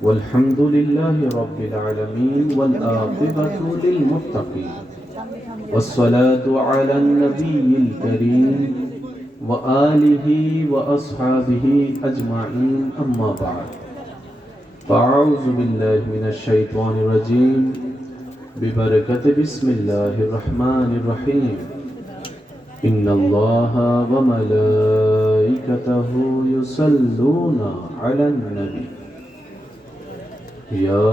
والحمد لله رب العالمين والعاقبة للمتقين والصلاة على النبي الكريم وآله وأصحابه أجمعين أما بعد فأعوذ بالله من الشيطان الرجيم ببركة بسم الله الرحمن الرحيم إن الله وملائكته يصلون على النبي يا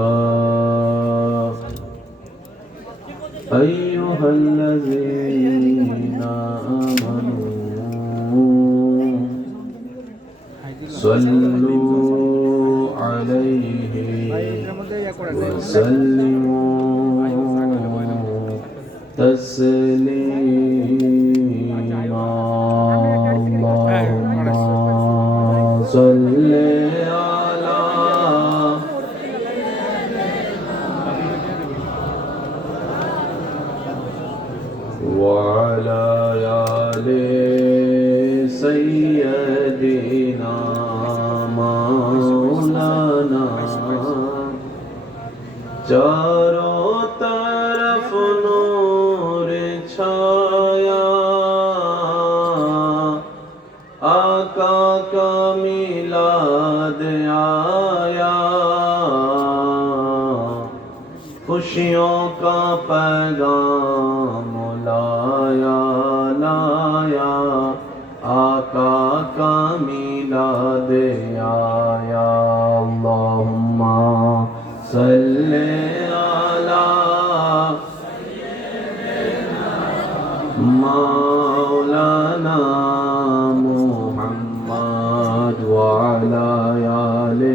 أيها الذين آمنوا صلوا عليه وسلموا تسليما اللهم صل على وعلى آل سيدنا مولانا चारों तरफ नूर छाया आका का मिलाद आया खुशियों का पैगाम लाया लाया आका का मिलाद आया अल्लाहुम्मा सल्ले अला मौलाना मुहम्मद व अला आले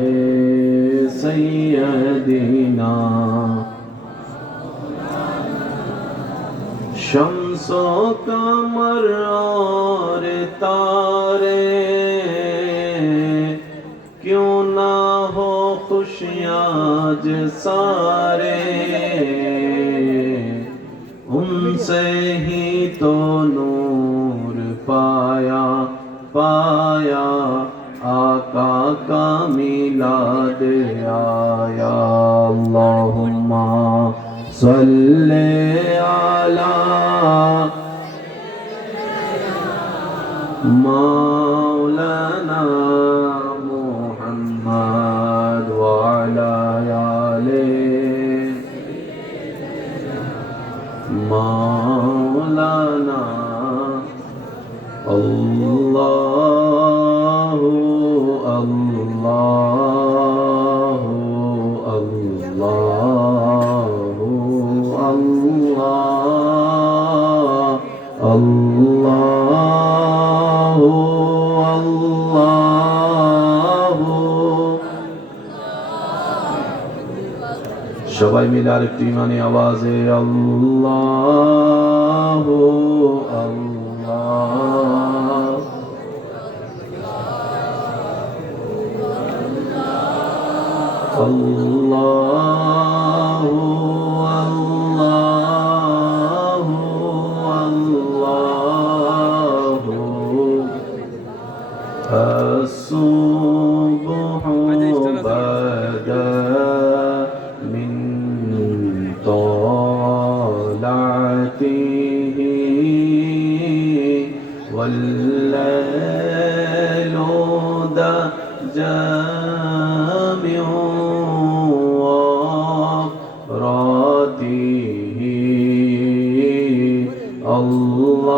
सय्यदिना शम्सो कमर और तारे क्यों ना हो खुशियाँ आज सारे उनसे ही तो नूर पाया पाया आका का मिलाद आया अल्लाहुम्मा सल्ले अला मौलाना मुहम्मद व अला आले मौलाना अल्लाहु अल्लाहु अल्लाहु अल्लाह अल्लाहु अल्लाहु সবাই মিলে আরেকটি ইমানি আওয়াজে আল্লাহু আল্লাহ আল্লাহু আল্লাহু আল্লাহু আসুবহু বাদা طلعته والليل جامع وراته الله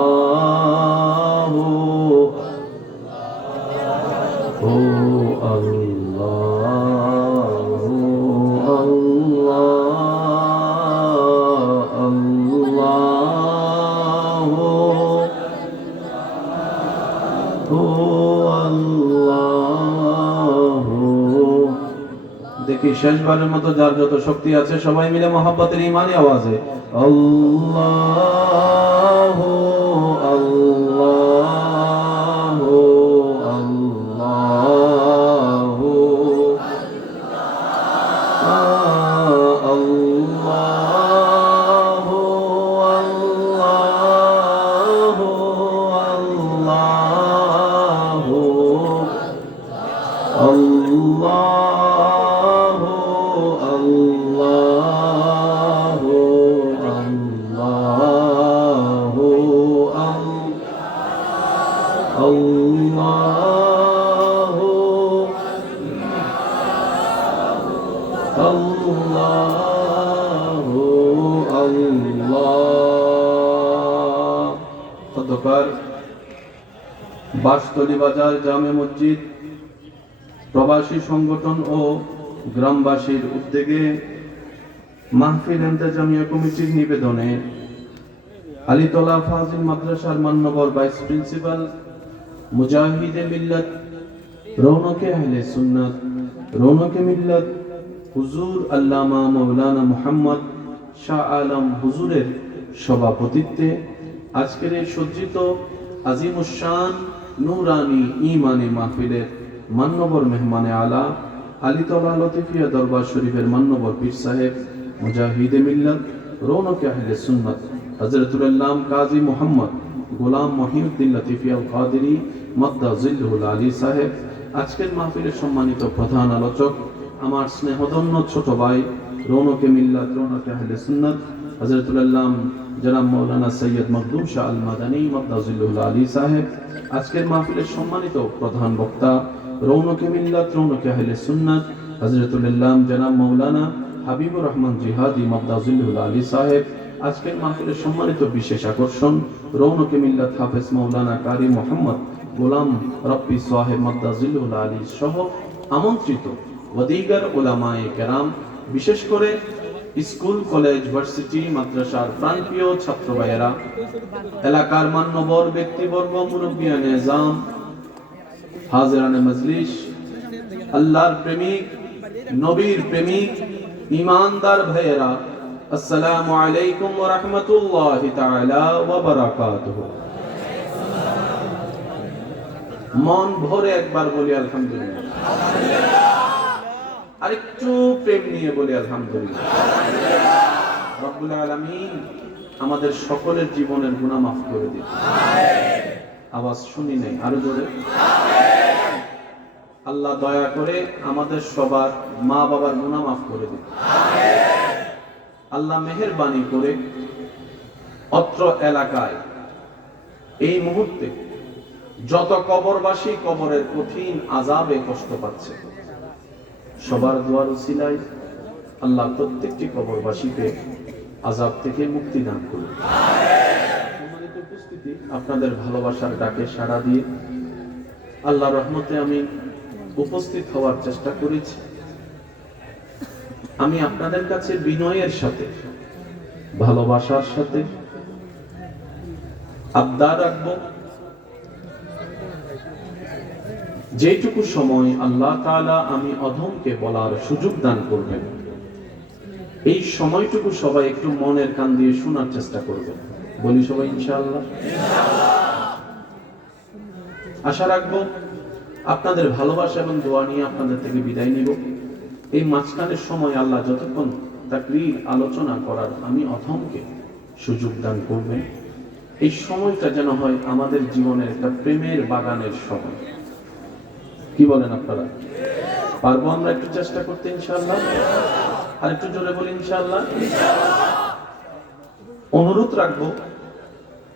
দেখি শেষবারের মতো যার যত শক্তি আছে সবাই মিলে মহব্বতের ইমানি আওয়াজে আল্লাহু আল্লাহু আল্লাহু আল্লাহু আল্লাহু আল্লাহু আল্লাহু আল্লাহু আল্লাহ। অধ্যকার বাসতলী বাজার জামে মসজিদ প্রবাসী সংগঠন ও গ্রামবাসীর উদ্যোগে মাহফিল ইন্তেজামিয়া কমিটির নিবেদনে আলীতলা ফাজিল মাদ্রাসার মান্যবর ভাইস প্রিন্সিপাল মুজাহিদে মিল্লাত রৌনকে আহলে সুন্নাত রৌনকে মিল্লাত হুজুর আল্লামা মাওলানা মুহাম্মদ শাহ আলম হুজুরের সভাপতিত্বে আজকের এই সজ্জিত আজিমুশান নূরানি ঈমানি মাহফিলের মান্যবর মেহমানে আলা আলীতলা লতিফিয়া দরবার শরীফের মান্যবর পীর সাহেব মুজাহিদে মিল্লাত রৌনকে আহলে সুন্নাত হযরতুল আল্লাম কাজী মুহাম্মদ গোলাম মহিউদ্দিন লতিফি আল কাদেরী মাদ্দা জিল্লুল আলী সাহেব, আজকের মাহফিলের সম্মানিত প্রধান আলোচক আমার স্নেহধন্য ছোট ভাই রৌনকে মিল্লাত রৌনকে আহলে সুন্নাত হযরতুল আল্লাম জনাব মাওলানা সৈয়দ মখদুম শাহ আল মাদানী মাদ্দা জিল্লুল আলী সাহেব, আজকের মাহফিলের সম্মানিত প্রধান বক্তা রৌনকে মিল্লাত রৌনকে আহলে সুন্নাত হযরতুল আল্লাম জনাব মাওলানা হাবিবুর রহমান জিহাদি মাদ্দা জিল্লুল আলী সাহেব, আজকের মাহফিলের সম্মানিত বিশেষ আকর্ষণ রৌনকে মিল্লাত হাফেজ মাওলানা কারি মোহাম্মদ গোলাম রব্বি সাহেব মাদ্দা জিল্লুল আলী সহ আমন্ত্রিত ওয়াদিগার উলামায়ে কেরাম, বিশেষ করে স্কুল কলেজ ভার্সিটি মাদ্রাসার প্রাণপ্রিয় ছাত্র ভাইয়েরা, এলাকার মান্যবর ব্যক্তিবর্গ, মুরব্বিয়ানে নিজাম, হাজিরানে মজলিস, আল্লাহর প্রেমিক, নবীর প্রেমিক, ঈমানদার ভাইয়েরা, আসসালামু আলাইকুম ওয়া রাহমাতুল্লাহি তাআলা ওয়া বারাকাতুহু। মন ভরে একবার বলি আলহামদুলিল্লাহ, আরেকটু প্রেম নিয়ে বলি আলহামদুলিল্লাহ। রব্বুল আলামিন আমাদের সকলের জীবনের গুনাহ মাফ করে দিন। আওয়াজ শুনি নাই, আরো জোরে। আল্লাহ দয়া করে আমাদের সবার মা বাবার গুনাহ মাফ করে দিন। আল্লাহ মেহেরবানি করে অত্র এলাকায় এই মুহূর্তে যত কবরবাসী কবরের কঠিন আযাবে কষ্ট পাচ্ছে, সবার দোয়ার উসিলায় আল্লাহ প্রত্যেকটি কবরবাসীকে আযাব থেকে মুক্তি দান করুন। সম্মানিত উপস্থিতি, আপনাদের ভালোবাসার ডাকে সাড়া দিয়ে আল্লাহর রহমতে আমি উপস্থিত হওয়ার চেষ্টা করেছি। আমি আপনাদের কাছে বিনয়ের সাথে, ভালোবাসার সাথে আবদার রাখবো, যেটুকু সময় আল্লাহ তাআলা আমি অধমকে বলার সুযোগ দান করবেন, এই সময়টুকু সবাই একটু মনের কান দিয়ে শোনার চেষ্টা করবেন। বলি সবাই ইনশাআল্লাহ। আশা রাখবো আপনাদের ভালোবাসা এবং দোয়া নিয়ে আপনাদের থেকে বিদায় নিব। এই মাঝখানের সময় আল্লাহ যতক্ষণ তাকরীর আলোচনা করার আমি অধমকে সুযোগ দান করবেন, এই সময়টা যেন হয় আমাদের জীবনের একটা প্রেমের বাগানের সময়। কি বলেন আপনারা? পারবো আমরা একটু চেষ্টা করতে ইনশাআল্লাহ? আর একটু জোরে বলি ইনশাআল্লাহ। অনুরোধ রাখবো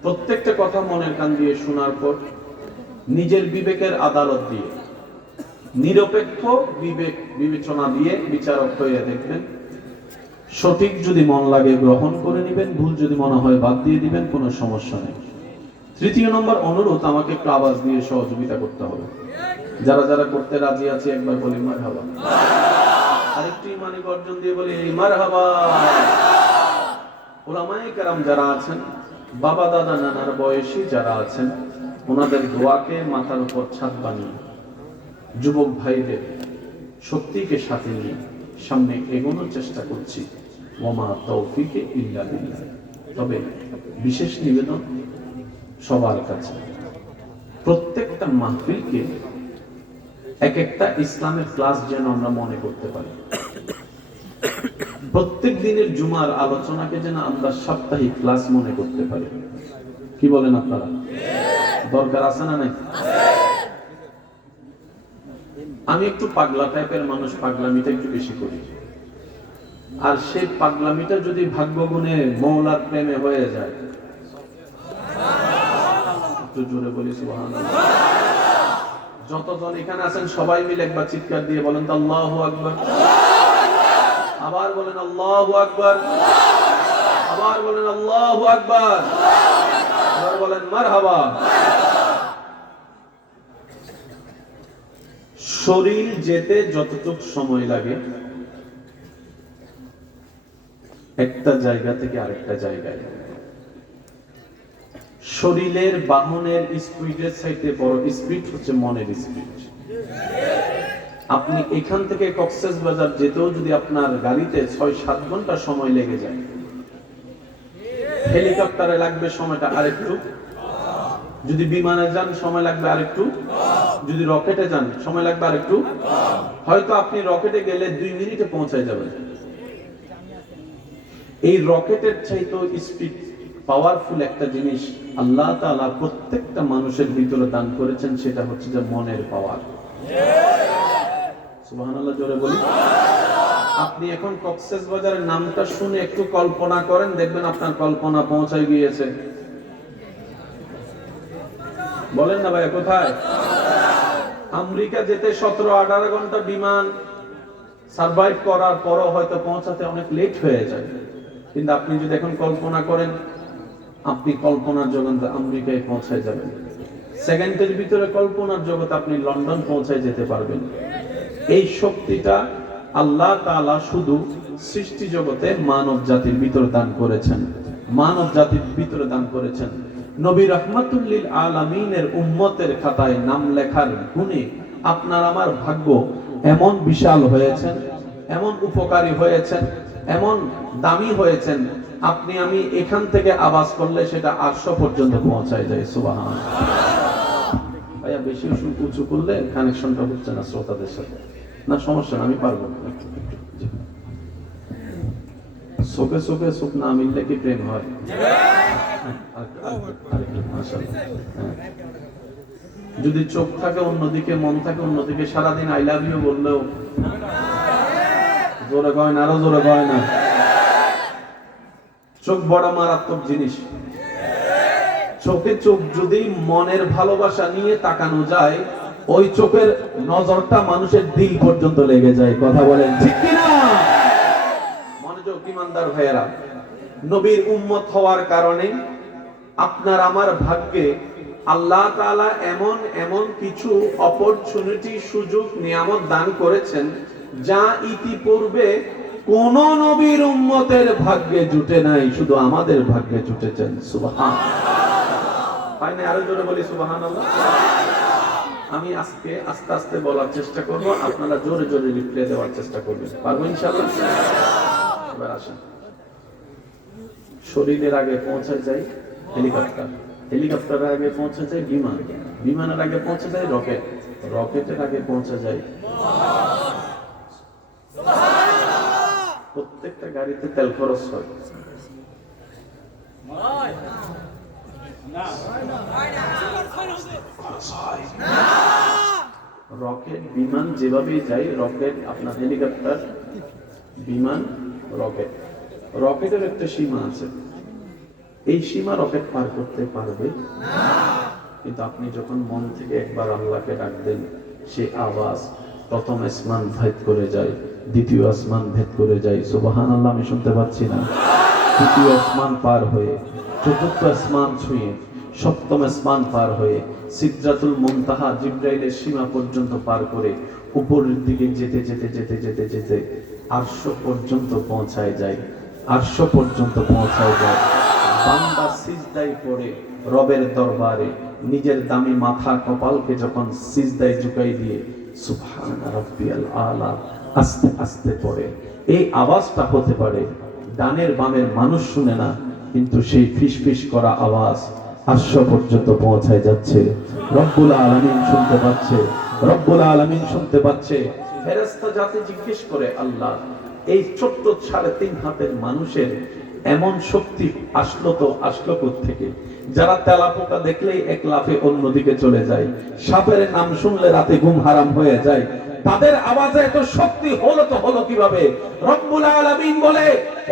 প্রত্যেকটা কথা মনের কান দিয়ে শোনার পর নিজের বিবেকের আদালত দিয়ে, নিরপেক্ষ বিবেক বিবেচনা দিয়ে বিচারক হয়ে দেখবেন। সঠিক যদি মন লাগে গ্রহণ করে নেবেন, ভুল যদি মনে হয় বাদ দিয়ে দিবেন, কোনো সমস্যা নেই। তৃতীয় নম্বর অনুরোধ, আমাকে একটু আওয়াজ দিয়ে সহযোগিতা করতে হবে। যারা যারা করতে রাজি আছে একবার বলি মারহাবা। আরেকটু ঈমানি গর্জন দিয়ে বলি মারহাবা। উলামায়ে কেরাম যারা আছেন, বাবা দাদা নানার বয়সী যারা আছেন, ওনাদের দোয়াকে মাথার উপর ছাদ বানিয়ে যুবক ভাইদের শক্তিকে সাথে নিয়ে সামনে এগোনোর চেষ্টা করছি। ওমা তৌফিকে ইল্লা বিল্লাহ। তবে বিশেষ নিবেদন সবার কাছে, প্রত্যেকটা মাহফিলকে এক একটা ইসলামের ক্লাস যেন আমরা মনে করতে পারি। প্রত্যেক দিনের জুমার আলোচনাকে যেন আমরা সাপ্তাহিক ক্লাস মনে করতে পারি। কি বলেন আপনারা? দরকার আছে না নাই? আমি একটু পাগলা টাইপের মানুষ, পাগলামিটা একটু বেশি করি। আর সেই পাগলামিটা যদি ভাগ্য গুণে মওলার প্রেমে হয়ে যায়, একটু জোরে বলি সুবহানাল্লাহ। যতজন এখানে আছেন সবাই মিলে একবার চিৎকার দিয়ে বলেন তো আল্লাহু আকবার। আবার বলেন আল্লাহু আকবার, আবার বলেন আল্লাহু আকবার, আবার বলেন মারহাবা। শরীর যেতে যতটুকু সময় লাগে একটা জায়গা থেকে আরেকটা জায়গায়, শরীরের বাহনের স্পিডের চাইতে বড় স্পিড হচ্ছে মনের স্পিড। আপনি এখান থেকে কক্সবাজার যেতেও যদি আপনার গাড়িতে 6-7 ঘন্টা সময় লেগে যায়, হেলিকপ্টারে লাগবে সময়টা আরেকটু, যদি বিমানে যান সময় লাগবে আরেকটু, যদি রকেটে যান সময় লাগবে আরেকটু। হয়তো আপনি রকেটে গেলে 2 মিনিটে পৌঁছায় যাবেন। এই রকেটের চাইতেও স্পিড পাওয়ারফুল একটা জিনিস আল্লাহ তাআলা প্রত্যেকটা মানুষের ভিতরে দান করেছেন, সেটা হচ্ছে যে মনের পাওয়ার। সুবহানাল্লাহ জোরে বলি। আপনি এখন কক্সবাজারের নামটা শুনে একটু কল্পনা করেন, দেখবেন আপনার কল্পনা পৌঁছায় গিয়েছে। বলেন না ভাই কোথায়? আমেরিকা যেতে 17-18 ঘন্টা বিমান সার্ভাইভ করার পরও হয়তো পৌঁছাতে অনেক লেট হয়ে যায়, কিন্তু আপনি যদি এখন কল্পনা করেন, আপনি কল্পনার জগতে আমেরিকায় পৌঁছায় যাবেন। সেকেন্ডের ভিতরে কল্পনার জগতে আপনি লন্ডন পৌঁছায় যেতে পারবেন। এই শক্তিটা আল্লাহ তাআলা শুধু সৃষ্টি জগতে মানব জাতির ভিতরে দান করেছেন, মানব জাতির ভিতরে দান করেছেন। নবী রাহমাতুল লিল আলামিনের উম্মতের খাতায় নাম লেখার গুণে আপনার আমার ভাগ্য এমন বিশাল হয়েছেন, এমন উপকারী হয়েছেন, এমন দামি হয়েছেন, আপনি আমি এখান থেকে আওয়াজ করলে সেটা 800 পর্যন্ত পৌঁছায় যায়। সুবহানাল্লাহ। ভাইয়া বেশি উঁচু করলে কানেকশনটা হচ্ছে না শ্রোতাদের সাথে। না সমস্যা না, আমি পারবো। চোখে চোখে চোখ না মিললে কি প্রেম হয়? যদি চোখ থাকে অন্যদিকে, মন থাকে অন্যদিকে, সারাদিন আই লাভ ইউ বললেও জোরে কয় না, আরো জোরে কয় না। চোখ বড় মারাত্মক জিনিস। চোখে চোখ যদি মনের ভালোবাসা নিয়ে তাকানো যায়, ওই চোখের নজরটা মানুষের দিল পর্যন্ত লেগে যায়। কথা বলেন ঠিক কিনা? মনোযোগ ইমানদার ভাইয়েরা, নবীর উম্মত হওয়ার কারণে আপনার আমার ভাগ্যে আল্লাহ তাআলা এমন এমন কিছু অপরচুনিটি, সুযোগ, নিয়ামত দান করেছেন যা ইতিপূর্বে কোন নবীর উম্মতের ভাগ্যে জুটে নাই, শুধু আমাদের ভাগ্যে জুটেছেন। সুবহানাল্লাহ। হয় না? আরো জোরে বলি সুবহানাল্লাহ। আমি আজকে আস্তে আস্তে বলার চেষ্টা করব, আপনারা জোরে জোরে রিপ্লাই দেওয়ার চেষ্টা করবেন। পারবো ইনশাআল্লাহ? এবার আসেন, শরীরের আগে পৌঁছে যায় হেলিকপ্টার, হেলিকপ্টারের আগে পৌঁছে যায় বিমান, বিমানের আগে পৌঁছে যায় রকেট, রকেটের আগে পৌঁছে যায় প্রত্যেকটা গাড়িতে তেল খরচ হয়। রকেট বিমান যেভাবেই যায়, রকেট আপনার হেলিকপ্টার, বিমান, রকেট, রকেটের একটা সীমা আছে। এই সীমা রকেট পার করতে পারবে না। কিন্তু আপনি যখন মন থেকে একবার আল্লাহকে ডাক দেন, সেই আওয়াজ প্রথম আসমান ভেদ করে যায়, দ্বিতীয় আসমান ভেদ করে যায়। সুবহানাল্লাহ, আমি শুনতে পাচ্ছি না? তৃতীয় আসমান পার হয়ে, চতুর্থ আসমান ছুঁয়ে, সপ্তম আসমান পার হয়ে, সিদরাতুল মুনতাহা জিবরাইলের সীমা পর্যন্ত পার করে উপরের দিকে যেতে যেতে যেতে যেতে যেতে আরশ পর্যন্ত পৌঁছায় যায়, আরশ পর্যন্ত পৌঁছায় যায়। বান্দা সিজদায় পড়ে রবের দরবারে নিজের দামি মাথা কপালকে যখন সিজদায় ঝুঁকাই দিয়ে সুবহান রাব্বিয়াল আলা আস্তে আস্তে পড়ে, এই আওয়াজটা হতে পারে ডানের বামের মানুষ শুনে না, কিন্তু সেই ফিসফিস করা আওয়াজ আরশ পর্যন্ত পৌঁছায় যাচ্ছে। রব্বুল আলামিন শুনতে পাচ্ছে, রব্বুল আলামিন শুনতে পাচ্ছে। ফেরেশতা জাতি জিজ্ঞেস করে, আল্লাহ এই ছোট্ট 3.5 হাতের মানুষের এমন শক্তি আসলো কোত্থেকে? যারা তেলাপোকা দেখলেই এক লাফে অন্যদিকে চলে যায়, সাপের নাম শুনলে রাতে ঘুম হারাম হয়ে যায়, তাদের আওয়াজে এত শক্তি হলো কিভাবে? রব্বুল আলামিন বলে,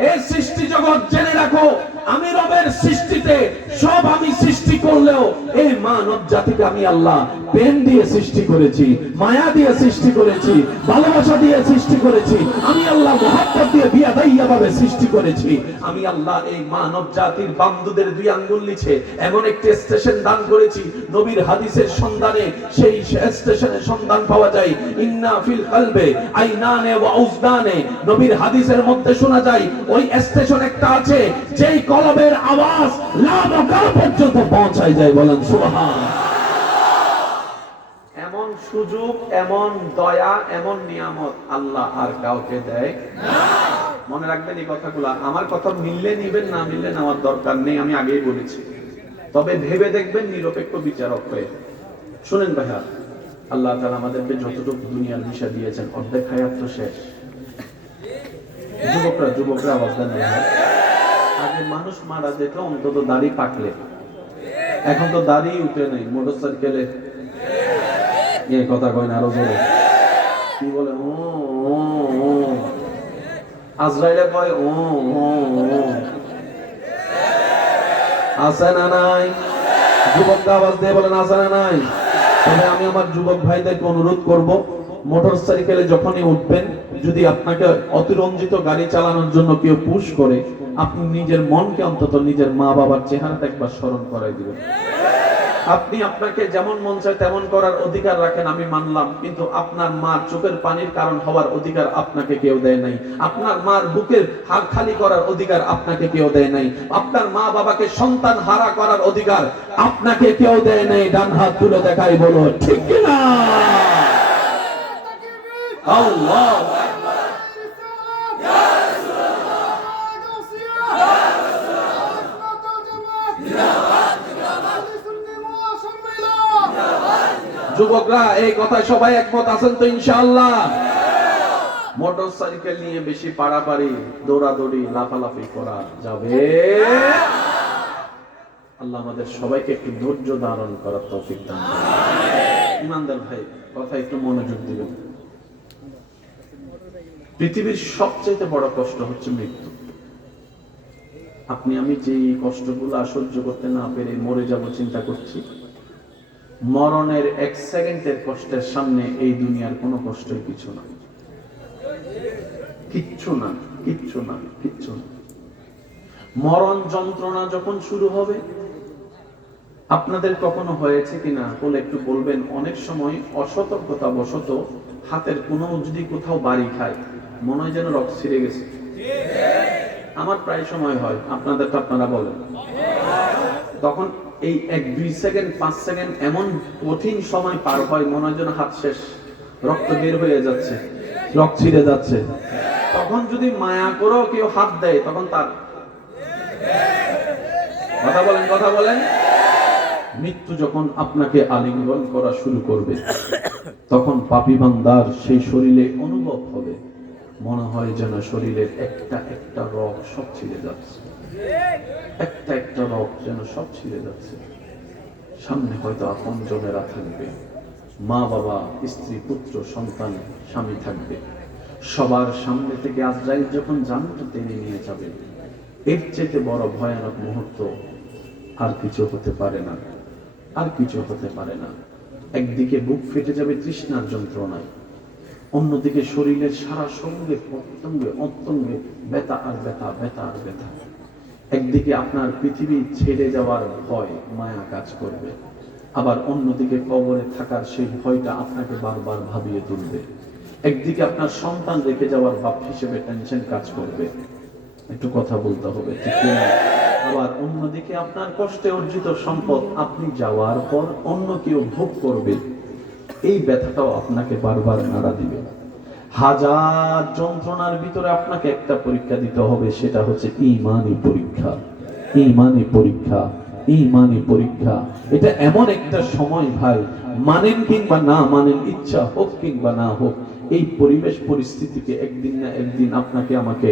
এই সৃষ্টি জগৎ জেনে রাখো, আমি রবের সৃষ্টিতে সব আমি সৃষ্টি করলেও এই মানব জাতিকে আমি আল্লাহ প্রেম দিয়ে সৃষ্টি করেছি, মায়া দিয়ে সৃষ্টি করেছি, ভালোবাসা দিয়ে সৃষ্টি করেছি, আমি আল্লাহ মহব্বত দিয়ে বিয়াদাইয়া ভাবে সৃষ্টি করেছি। আমি আল্লাহ এই মানব জাতির বান্দুদের দুই আঙ্গুল নিচে এমন একটি স্টেশন দান করেছি, নবীর হাদিসের সন্ধানে সেই স্টেশনের সন্ধান পাওয়া যায়। ইন্না ফিল কলবে আইনানে ওয়া উজদানে, নবীর হাদিসের মধ্যে শোনা যায় ওই স্টেশন একটা আছে যেই কলবের আওয়াজ লামকা পর্যন্ত পৌঁছায় যায়। বলেন সুবহানাল্লাহ। এমন সুযোগ, এমন দয়া, এমন নিয়ামত আল্লাহ আর কাউকে দেয় না। মনে রাখবেন এই কথাগুলো। আমার কথা মিললে নিবেন, না মিললে নেওয়ার দরকার নেই, আমি আগেই বলেছি। তবে ভেবে দেখবেন নিরপেক্ষ বিচারক হয়ে। শুনেন ভাইয়া, আল্লাহ তাআলা আমাদেরকে যতটুকু দুনিয়ার বিষয় দিয়েছেন অর্ধেক হায়াত তো শেষ। যুবকরা আওয়াজ দেন না। আগে মানুষ মারা যেত অন্তত দাড়ি পাকলে, এখন তো দাড়ি উঠে নাই। মোটরসাইকেলে এই কথা কয় না, আরো জোরে কি বলে, ও আজরাইলে কয় ও আছে না নাই? যুবকরা আওয়াজ দিয়ে বলেন আছে না নাই? তবে আমি আমার যুবক ভাইদেরকে অনুরোধ করব, মোটরসাইকেলে যখনই উঠবেন, যদি আপনাকে অতিরঞ্জিত গাড়ি চালানোর জন্য কেউ পুশ করে, আপনি নিজের মনকে অন্তত নিজের মা বাবার চেহারাটা একবার স্মরণ করাই দিবেন। আপনি আপনাকে যেমন মন চায় তেমন করার অধিকার রাখেন, আমি মানলাম, কিন্তু আপনার মার চোখের পানির কারণ হওয়ার অধিকার আপনাকে কেউ দেয় নাই। আপনার মার বুকের হাড় খালি করার অধিকার আপনাকে কেউ দেয় নাই। আপনার মা বাবাকে সন্তান হারা করার অধিকার আপনাকে কেউ দেয় নাই। ডান হাত তুলে দেখাই বলো ঠিক কিনা? আল্লাহ যুবকরা এই কথায় সবাই একমত আছেন তো ইনশাআল্লাহ? মোটরসাইকেল নিয়ে বেশি পারাপারি, দৌড়াদৌড়ি, লাফালাফি করা যাবে। আল্লাহ আমাদের সবাইকে একটু ধৈর্য ধারণ করার তৌফিক দান করুন। ইমানদার ভাই, কথা একটু মনোযোগ দিবেন। পৃথিবীর সবচেয়ে বড় কষ্ট হচ্ছে মৃত্যু। আপনি আমি যে কষ্টগুলো সহ্য করতে না পেরে মরে যাব চিন্তা করছি, মরণের এক সেকেন্ডের কষ্টের সামনে এই দুনিয়ার কোনো কষ্টই কিছু না, কিচ্ছু না, কিচ্ছু না, কিচ্ছু না। মরণ যন্ত্রণা যখন শুরু হবে, আপনাদের কখনো হয়েছে কিনা বলে একটু বলবেন। অনেক সময় অসতর্কতা বশত হাতের কোনো যদি কোথাও বাড়ি খায়, মনে হয় যেন রক্ত ছিঁড়ে গেছে। আমার প্রায় সময় হয়, আপনাদের তো আপনারা বলেন। তখন এই 1-2 সেকেন্ড 5 সেকেন্ড এমন কঠিন সময় পার হয়, মনে হয় যেন হাত শেষ, রক্ত বের হয়ে যাচ্ছে, রক্ত ছিঁড়ে যাচ্ছে। তখন যদি মায়া করেও কেউ হাত দেয়, তখন তার কথা বলেন। মৃত্যু যখন আপনাকে আলিঙ্গন করা শুরু করবে, তখন পাপী বান্দার সেই শরীরে অনুভব হবে, মনে হয় যেন শরীরের একটা একটা রগ সব ছিঁড়ে যাচ্ছে, একটা একটা রগ যেন সব ছিঁড়ে যাচ্ছে। সামনে হয়তো আপনজনেরা থাকবে, মা বাবা, স্ত্রী, পুত্র, সন্তান, স্বামী থাকবে। সবার সামনে থেকে আজরাইল যখন জানটা টেনে নিয়ে যাবে, এর চেয়ে বড় ভয়ানক মুহূর্ত আর কিছু হতে পারে না, আর কিছু হতে পারে না। একদিকে বুক ফেটে যাবে তৃষ্ণার যন্ত্রণায়, অন্যদিকে শরীরের সারা সঙ্গে প্রত্যঙ্গে অত্যঙ্গে ব্যথা আর ব্যথা, ব্যথা আর ব্যথা। একদিকে আপনার পৃথিবী ছেড়ে যাওয়ার ভয়, মায়া কাজ করবে, আবার অন্যদিকে কবরে থাকার সেই ভয়টা আপনাকে বারবার ভাবিয়ে তুলবে। একদিকে আপনার সন্তান রেখে যাওয়ার বাপ হিসেবে টেনশন কাজ করবে, একটু কথা বলতে হবে, ঠিক না? আবার অন্যদিকে আপনার কষ্টে অর্জিত সম্পদ আপনি যাওয়ার পর অন্য কেউ ভোগ করবে, এই ব্যথাটাও আপনাকে বারবার নাড়া দিবে। হাজার যন্ত্রণার ভিতরে আপনাকে একটা পরীক্ষা দিতে হবে, সেটা হচ্ছে ঈমানি পরীক্ষা। ঈমানি পরীক্ষা, ঈমানি পরীক্ষা। এটা এমন একটা সময় ভাই, মানেন কিংবা না মানেন, ইচ্ছা হোক কিংবা না হোক, এই পরিবেশ পরিস্থিতিকে একদিন না একদিন আপনাকে আমাকে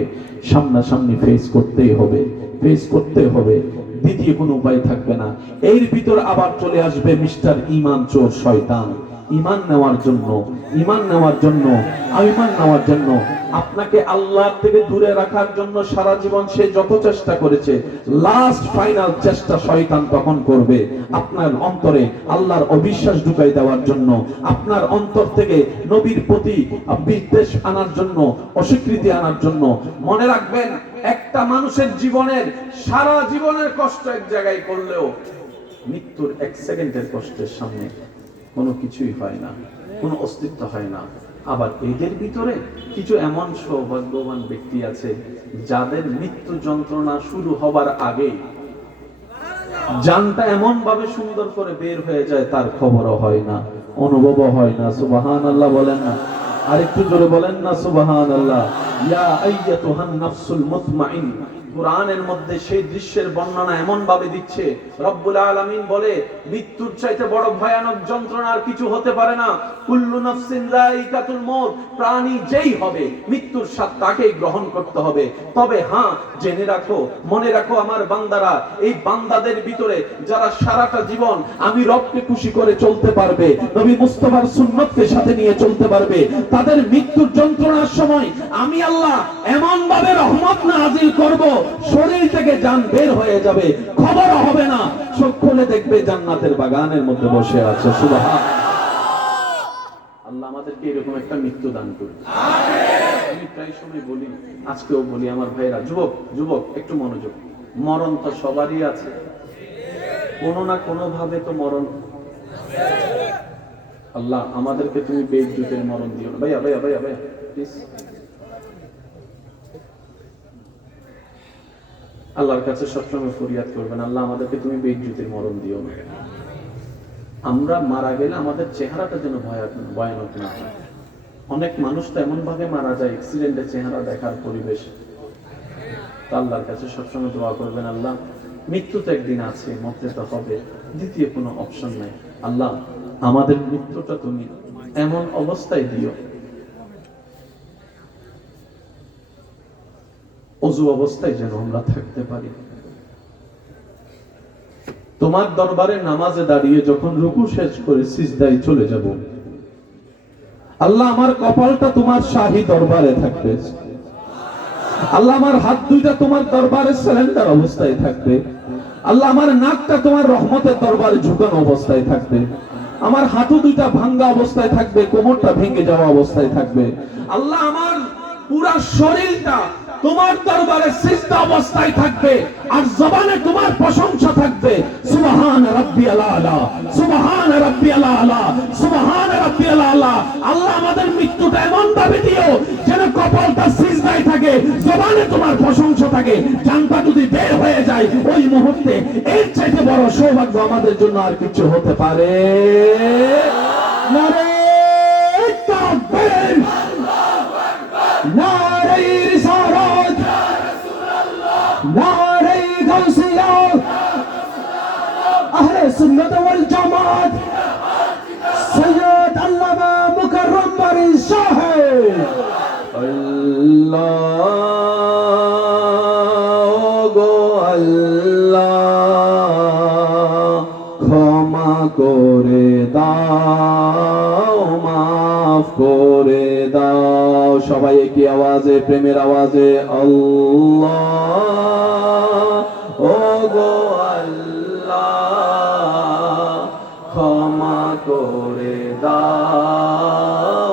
সামনাসামনি ফেস করতেই হবে, ফেস করতে হবে। দ্বিতীয় কোনো উপায় থাকবে না। এর ভিতর আবার চলে আসবে মিস্টার ঈমান চোর শয়তান। ঈমান নেওয়ার জন্য, ঈমান নেওয়ার জন্য, ঈমান নেওয়ার জন্য আপনাকে আল্লাহ থেকে দূরে রাখার জন্য সারা জীবন সে যত চেষ্টা করেছে, লাস্ট ফাইনাল চেষ্টা শয়তান তখন করবে আপনার অন্তরে আল্লাহর অবিশ্বাস ঢুকাই দেওয়ার জন্য, আপনার অন্তর থেকে নবীর প্রতি বিদ্বেষ আনার জন্য, অস্বীকৃতি আনার জন্য। মনে রাখবেন, একটা মানুষের জীবনের সারা জীবনের কষ্ট এক জায়গায় করলেও মৃত্যুর এক সেকেন্ডের কষ্টের সামনে কোনো কিছুই হয় না, কোনো অস্তিত্ব হয় না। আবার এদের ভিতরে কিছু এমন সৌভাগ্যবান ব্যক্তি আছে যাদের মৃত্যু যন্ত্রণা শুরু হবার আগে জানটা এমন ভাবে সুন্দর করে বের হয়ে যায়, তার খবরও হয় না, অনুভবও হয় না। সুবহানাল্লাহ বলেন না? আরেকটু জোরে বলেন না সুবহানাল্লাহ। ইয়া আইয়াতুহান নাফসুল মুতমাইন্না। কুরআনের মধ্যে সেই দৃশ্যের বর্ণনা এমন ভাবে দিচ্ছে, রব্বুল আলামিন বলে, মৃত্যুর চাইতে বড় ভয়ানক যন্ত্রণা আর কিছু হতে পারে না। কুল্লু নাফসিন যায়িকাতুল মউত, প্রাণী যেই হবে মৃত্যুর স্বাদ তাকেই গ্রহণ করতে হবে। তবে হ্যাঁ, জেনে রাখো, মনে রাখো আমার বান্দারা, এই বান্দাদের ভিতরে যারা সারাটা জীবন আমি রবকে খুশি করে চলতে পারবে, নবী মুস্তাফার সুন্নতকে সাথে নিয়ে চলতে পারবে, তাদের মৃত্যুর যন্ত্রণার সময় আমি আল্লাহ এমন ভাবে রহমত নাযিল করব, শরীর থেকে জান বের হয়ে যাবে, খবর হবে না, চোখ খুলে দেখবে জান্নাতের বাগানের মধ্যে বসে আছে। সুবহান আল্লাহ আমাদেরকে এরকম একটা মৃত্যু দান করুন। আমি প্রায় সময় বলি, আজকেও বলি, আমার ভাইরা, যুবক যুবক একটু মনোযোগ। মরণ তো সবারই আছে, কোনো না কোনো ভাবে তো মরণ। আল্লাহ আমাদেরকে তুমি বেইজ্জতের মরণ দিও না। ভাইয়া ভাইয়া ভাইয়া ভাইয়া প্লিজ। আল্লাহর কাছে সবসময় ফরিয়াদ করবেন, আল্লাহ আমাদেরকে তুমি বেইজ্জতের মরণ দিও না। আমরা মারা গেলে আমাদের চেহারাটা যেন ভয়ানক না হয়। অনেক মানুষ তো এমন ভাবে মারা যায়, অ্যাক্সিডেন্টে চেহারা দেখার পরিবেশ। আল্লাহর কাছে সবসময় দোয়া করবেন, আল্লাহ মৃত্যু তো একদিন আছে, মরতে তো হবে, দ্বিতীয় কোনো অপশন নাই। আল্লাহ আমাদের মৃত্যুটা তুমি এমন অবস্থায় দিও, অজু অবস্থায় যেন আমরা থাকতে পারি। তোমার দরবারে নামাজে দাঁড়িয়ে যখন রুকু শেষ করে সিজদায় চলে যাব, আল্লাহ আমার কপালটা তোমার শাহী দরবারে থাকবে। আল্লাহ আমার হাত দুইটা তোমার দরবারে সারেন্ডার অবস্থায় থাকবে। আল্লাহ আমার নাকটা তোমার রহমতের দরবারে ঝুঁকানো অবস্থায় থাকবে। আমার হাঁটু দুইটা ভাঙ্গা অবস্থায় থাকবে, কোমরটা ভেঙে যাওয়া অবস্থায় থাকবে। আল্লাহ আমার পুরা শরীরটা তোমার দরবারে সিজদা অবস্থায় থাকবে, আর জবানে তোমার প্রশংসা থাকবে। সুবহান রাব্বিয়াল আলা, সুবহান রাব্বিয়াল আলা, সুবহান রাব্বিয়াল আলা। আল্লাহ আমাদের মৃত্যুটা এমন ভাবে দিও যেন কপালটা সিজদায় থাকে, জবানে তোমার প্রশংসা থাকে। জানটা যদি বের হয়ে যায় ওই মুহূর্তে, এর চাইতে বড় সৌভাগ্য আমাদের জন্য আর কিছু হতে পারে নারে তাকবীর, নারে রিসালাত, নারে গাউসিয়া, আহলে সুন্নাত ওয়াল জামাত, সৈয়দ আল্লামা মুকাররম বারী সাহেব। আল্লাহ গো আল্লাহ, ক্ষমা করে দাও, মাফ করে দাও। সবাই একই আওয়াজে, প্রেমের আওয়াজে আল্লাহ ও গো আল্লাহ, ক্ষমা করে দাও।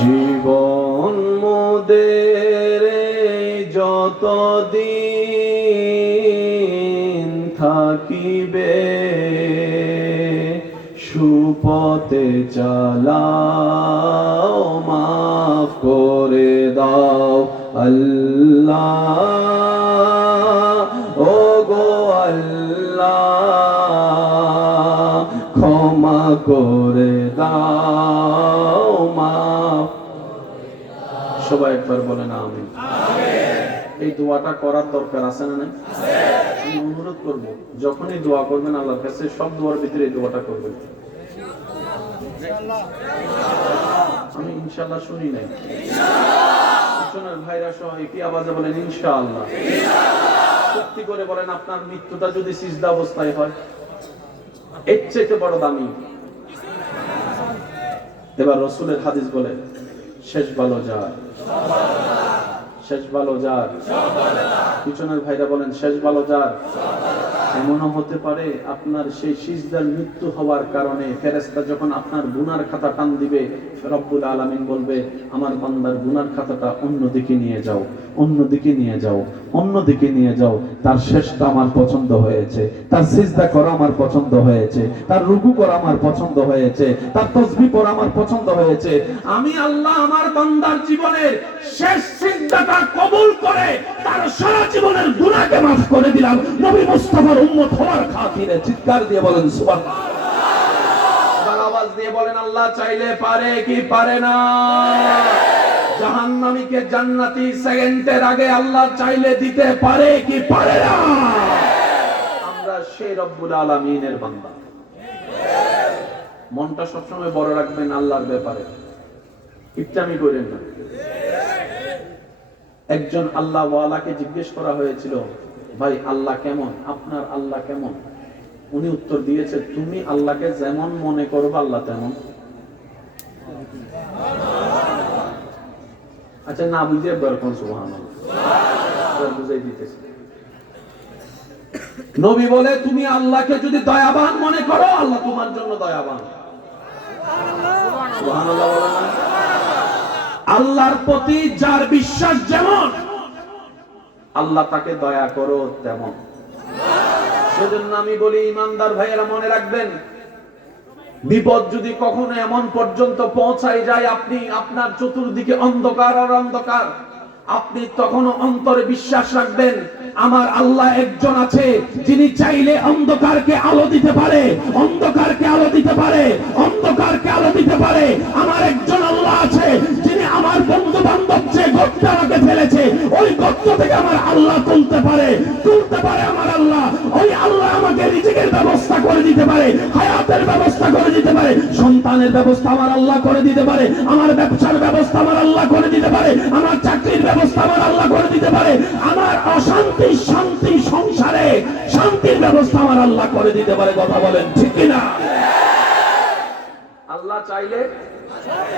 জীবন মোদের যতদিন থাকিবে, সুপথে চালাও, মাফ করে দাও। আল্লাহ ও গো আল্লাহ, ক্ষমা করে দাও, মাফ। সবাই একবার বলেন আমিন। এই দোয়াটা করার দরকার আছে না? আমি অনুরোধ করব, যখনই দোয়া করবেন আল্লাহর কাছে, সব দোয়ার ভিতরে এই দোয়াটা করবেন। আমি ইনশাআল্লাহ শুনি নাই, পিছনের ভাইরা সহ একই আওয়াজে বলেন ইনশাআল্লাহ। সত্যি করে বলেন, আপনার মৃত্যুটা যদি সিজদা অবস্থায় হয়, এর চাইতে বড় দামি এবার রাসূলের হাদিস বলে, শেষ ভালো যার, শেষ ভালো যার। পিছনের ভাইরা বলেন, শেষ ভালো যার। এমনও হতে পারে আপনার সেই সিজদার মৃত্যু হওয়ার কারণে ফেরেশতা যখন আপনার গুনার খাতা টান দিবে, রব্বুল আলামিন বলবে, আমার বান্দার গুনার খাতাটা অন্যদিকে নিয়ে যাও, অন্যদিকে নিয়ে যাও, অন্যদিকে নিয়ে যাও। তার শেষটা আমার পছন্দ হয়েছে, তার সিজদা করা আমার পছন্দ হয়েছে, তার রুকু করা আমার পছন্দ হয়েছে, তার তাসবিহ পড়া আমার পছন্দ হয়েছে। আমি আল্লাহ আমার বান্দার জীবনের শেষ সিজদাটা কবুল করে তার সারা জীবনের গুনাহকে মাফ করে দিলাম নবী মুস্তাফার উম্মত হওয়ার খাতিরে। চিৎকার দিয়ে বলেন সুবহানাল্লাহ। এবার আওয়াজ দিয়ে বলেন, আল্লাহ চাইলে পারে কি পারে না? জাহান্নামীকে জান্নাতি সেকেন্ডের আগে আল্লাহ চাইলে দিতে পারে কি পারে না? আমরা সেই রব্বুল আলামিনের বান্দা। মনটা সবসময় বড় রাখবেন আল্লাহর ব্যাপারে, ইচ্ছামি করেন না। একজন আল্লাহ ওয়ালাকে জিজ্ঞেস করা হয়েছিল, ভাই আল্লাহ কেমন, আপনার আল্লাহ কেমন? উনি উত্তর দিয়েছে, তুমি আল্লাহকে যেমন মনে করবে আল্লাহ তেমন। আচ্ছা, না বুঝে একবার কোন সুবহানাল্লাহ বুঝাই দিতেছে। নবী বলে, তুমি আল্লাহকে যদি দয়াবান মনে করো, আল্লাহ তোমার জন্য দয়াবান। সুবহানাল্লাহ বলেন না? আল্লাহর প্রতি যার বিশ্বাস যেমন, আল্লাহ তাকে দয়া করো তেমন। সেজন্য আমি বলি, ইমানদার ভাইয়েরা মনে রাখবেন, বিপদ যদি কখনো এমন পর্যন্ত পৌঁছায় যায়, আপনি আপনার চতুর্দিকে অন্ধকার আর অন্ধকার, আপনি তখনও অন্তরে বিশ্বাস রাখবেন, আমার আল্লাহ একজন আছে যিনি চাইলে অন্ধকারকে আলো দিতে পারে, অন্ধকারকে আলো দিতে পারে, অন্ধকারকে আলো দিতে পারে। আমার একজন আল্লাহ আছে যিনি আমার বন্ধু বান্ধব যে গর্তে আমাকে ফেলেছে, ওই গর্ত থেকে আমার আল্লাহ তুলতে পারে, তুলতে পারে আমার আল্লাহ। ওই আল্লাহ আমাকে রিজিকের ব্যবস্থা করে দিতে পারে, হায়াতের ব্যবস্থা করে দিতে পারে, সন্তানের ব্যবস্থা আমার আল্লাহ করে দিতে পারে, আমার ব্যবসার ব্যবস্থা আমার আল্লাহ করে দিতে পারে, আমার চাকরির ব্যবস্থা আমার আল্লাহ করে দিতে পারে, আমার অশান্তি শান্তি সংসারে শান্তির ব্যবস্থা আমার আল্লাহ করে দিতে পারে। কথা বলেন ঠিক কিনা? আল্লাহ চাইলে,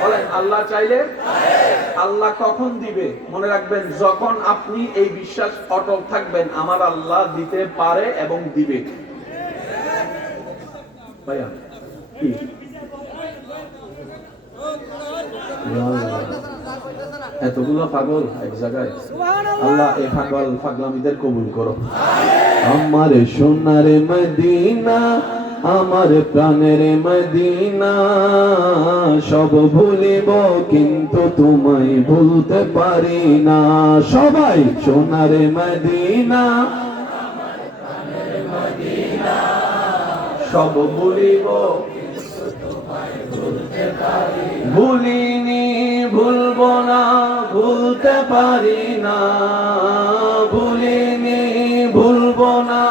বলেন আল্লাহ চাইলে। আল্লাহ কখন দিবে? মনে রাখবেন, যখন আপনি এই বিশ্বাস অটল থাকবেন, আমার আল্লাহ দিতে পারে এবং দিবে। ভাইয়া কি এতগুলো পাগল এক জায়গায়? আল্লাহ এই পাগল পাগলামিদের কবুল করো। আমার সোনার মদিনা, আমার প্রাণের মদিনা, সব ভুলিব কিন্তু তোমায় ভুলতে পারি না। সবাই সোনার মদিনা, সব ভুলিব, ভুলিনি ভুলবো না, ভুলতে পারি না, ভুলিনি ভুলবো না,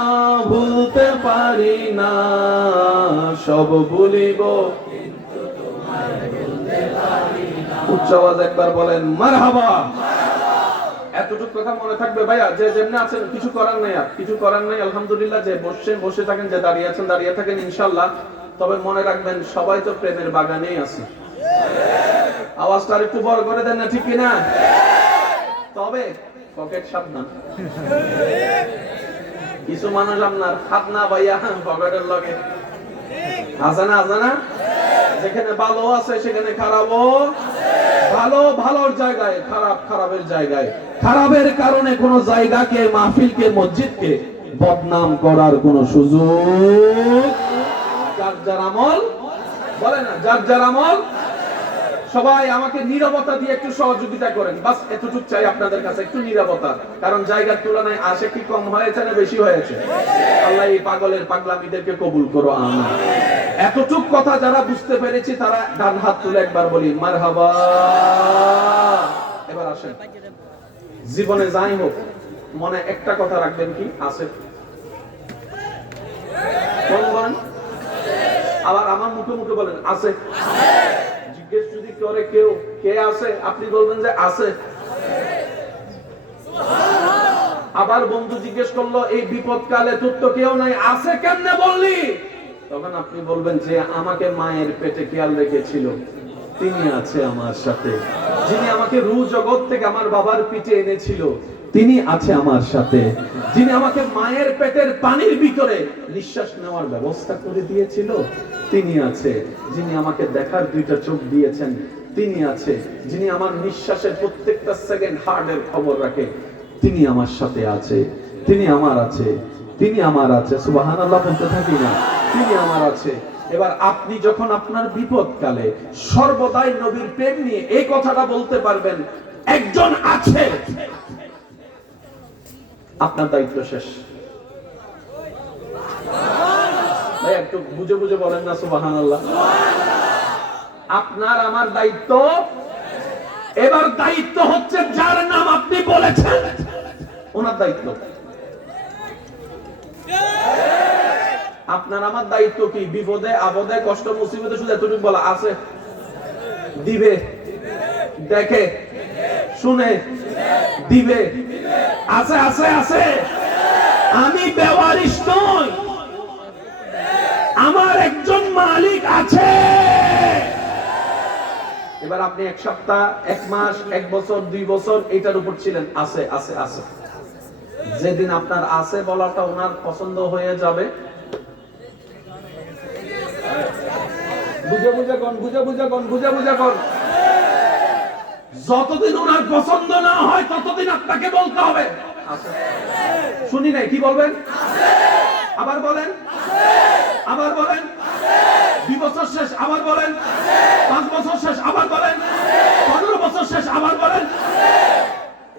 ভুলতে পারি না, সব ভুলিব। উচ্চ আওয়াজ একবার বলেন মারহাবা। এতটুকু কথা মনে থাকবে ভাইয়া, যে যেমনি আছেন কিছু করার নাই, আর কিছু করার নাই, আলহামদুলিল্লাহ। যে বসছেন বসে থাকেন, যে দাঁড়িয়ে আছেন দাঁড়িয়ে থাকেন ইনশাআল্লাহ। তবে মনে রাখবেন, সবাই তো প্রেমের বাগানেই আছে। আওয়াজটা আর একটু বড় করে দেন না, ঠিক কিনা? তবে পকেট সাবধান। কিছু মানুষ আপনার হাত না ভাইয়া পকেটের লগে আজানা আজানা, যেখানে ভালো আছে সেখানে খারাপও, ভালো ভালোর জায়গায়, খারাপ খারাপের জায়গায়। খারাপের কারণে কোন জায়গাকে, মাহফিলকে, মসজিদকে বদনাম করার কোন সুযোগ। যার যার আমল, বলে না যার যার আমল। সবাই আমাকে নীরবতা দিয়ে একটু সহযোগিতা করেন, বাস এতটুকু চাই আপনাদের কাছে, একটু নীরবতা। কারণ জায়গার তুলনায় আসে কি কম হয়েছে না বেশি হয়েছে? আল্লাহ এই পাগলের পাগলামিদেরকে কবুল করো, আমিন। এতটুক কথা যারা বুঝতে পেরেছি তারা ডান হাত তুলে একবার বলি মারহাবা। এবার আসেন, জীবনে যাই হোক মনে একটা কথা রাখবেন, কি আছে? বলেন, আবার আমার মুখে মুখে বলেন আছে। জিজ্ঞেস যদি করে কেউ কে আছে, আপনি বলবেন যে আছে। আবার বন্ধু জিজ্ঞেস করলো এই বিপদকালে তোর তো কেউ নাই, আছে কেমনে বললি? তখন আপনি বলবেন যে আমাকে মায়ের পেটে খেয়াল রেখেছিল, তিনি আছে আমার সাথে। যিনি আমাকে রূহ জগৎ থেকে আমার বাবার পিঠে এনেছিল, তিনি আছে আমার সাথে। যিনি আমাকে মায়ের পেটের পানির ভিতরে নিঃশ্বাস নেওয়ার ব্যবস্থা করে দিয়েছিল, তিনি আছে। যিনি আমাকে দেখার দুইটা চোখ দিয়েছেন, তিনি আছে। যিনি আমার নিঃশ্বাসের প্রত্যেকটা সেকেন্ড হার্টের খবর রাখে, তিনি আমার সাথে আছে। তিনি আমার আছে, তিনি আমার আছে। সুবহানাল্লাহ বলতে থাকি না, তিনি আমার আছে। এবার আপনি যখন আপনার বিপদকালে সর্বদাই নবীর প্রেম নিয়ে এই কথাটা বলতে পারবেন, একজন আছে, আপনার দায়িত্ব শেষ। ভাই একটু বুঝে বুঝে বলেন না সুবহানাল্লাহ। আপনার আমার দায়িত্ব। এবার দায়িত্ব হচ্ছে যার নাম আপনি বলেছেন, ওনার দায়িত্ব। আপনার আমার দায়িত্ব কি? বিপদে আপদে কষ্ট মুসিবতে শুধু এতটুকু বলা আছে, দিবে, দেখে, শুনে, দিবে, আছে আছে আছে। আমি বেওয়ারিশ নই, আমার একজন মালিক আছে। এবার আপনি এক সপ্তাহ, এক মাস, এক বছর, 2 বছর এটার উপর ছিলেন, আছে আছে আছে। যেদিন আপনার আছে বলাটা ওনার পছন্দ হয়ে যাবে, বুঝে বুঝে কোন, বুঝে বুঝে কোন, বুঝে বুঝে কোন, যতদিন ওনার পছন্দ না হয় ততদিন আপনাকে বলতে হবে আছে। শুনি নাই, কি বলবেন? আবার বলেন, আবার বলেন। 2 বছর শেষ, আবার বলেন। 5 বছর শেষ, আবার বলেন। 15 বছর শেষ, আবার বলেন।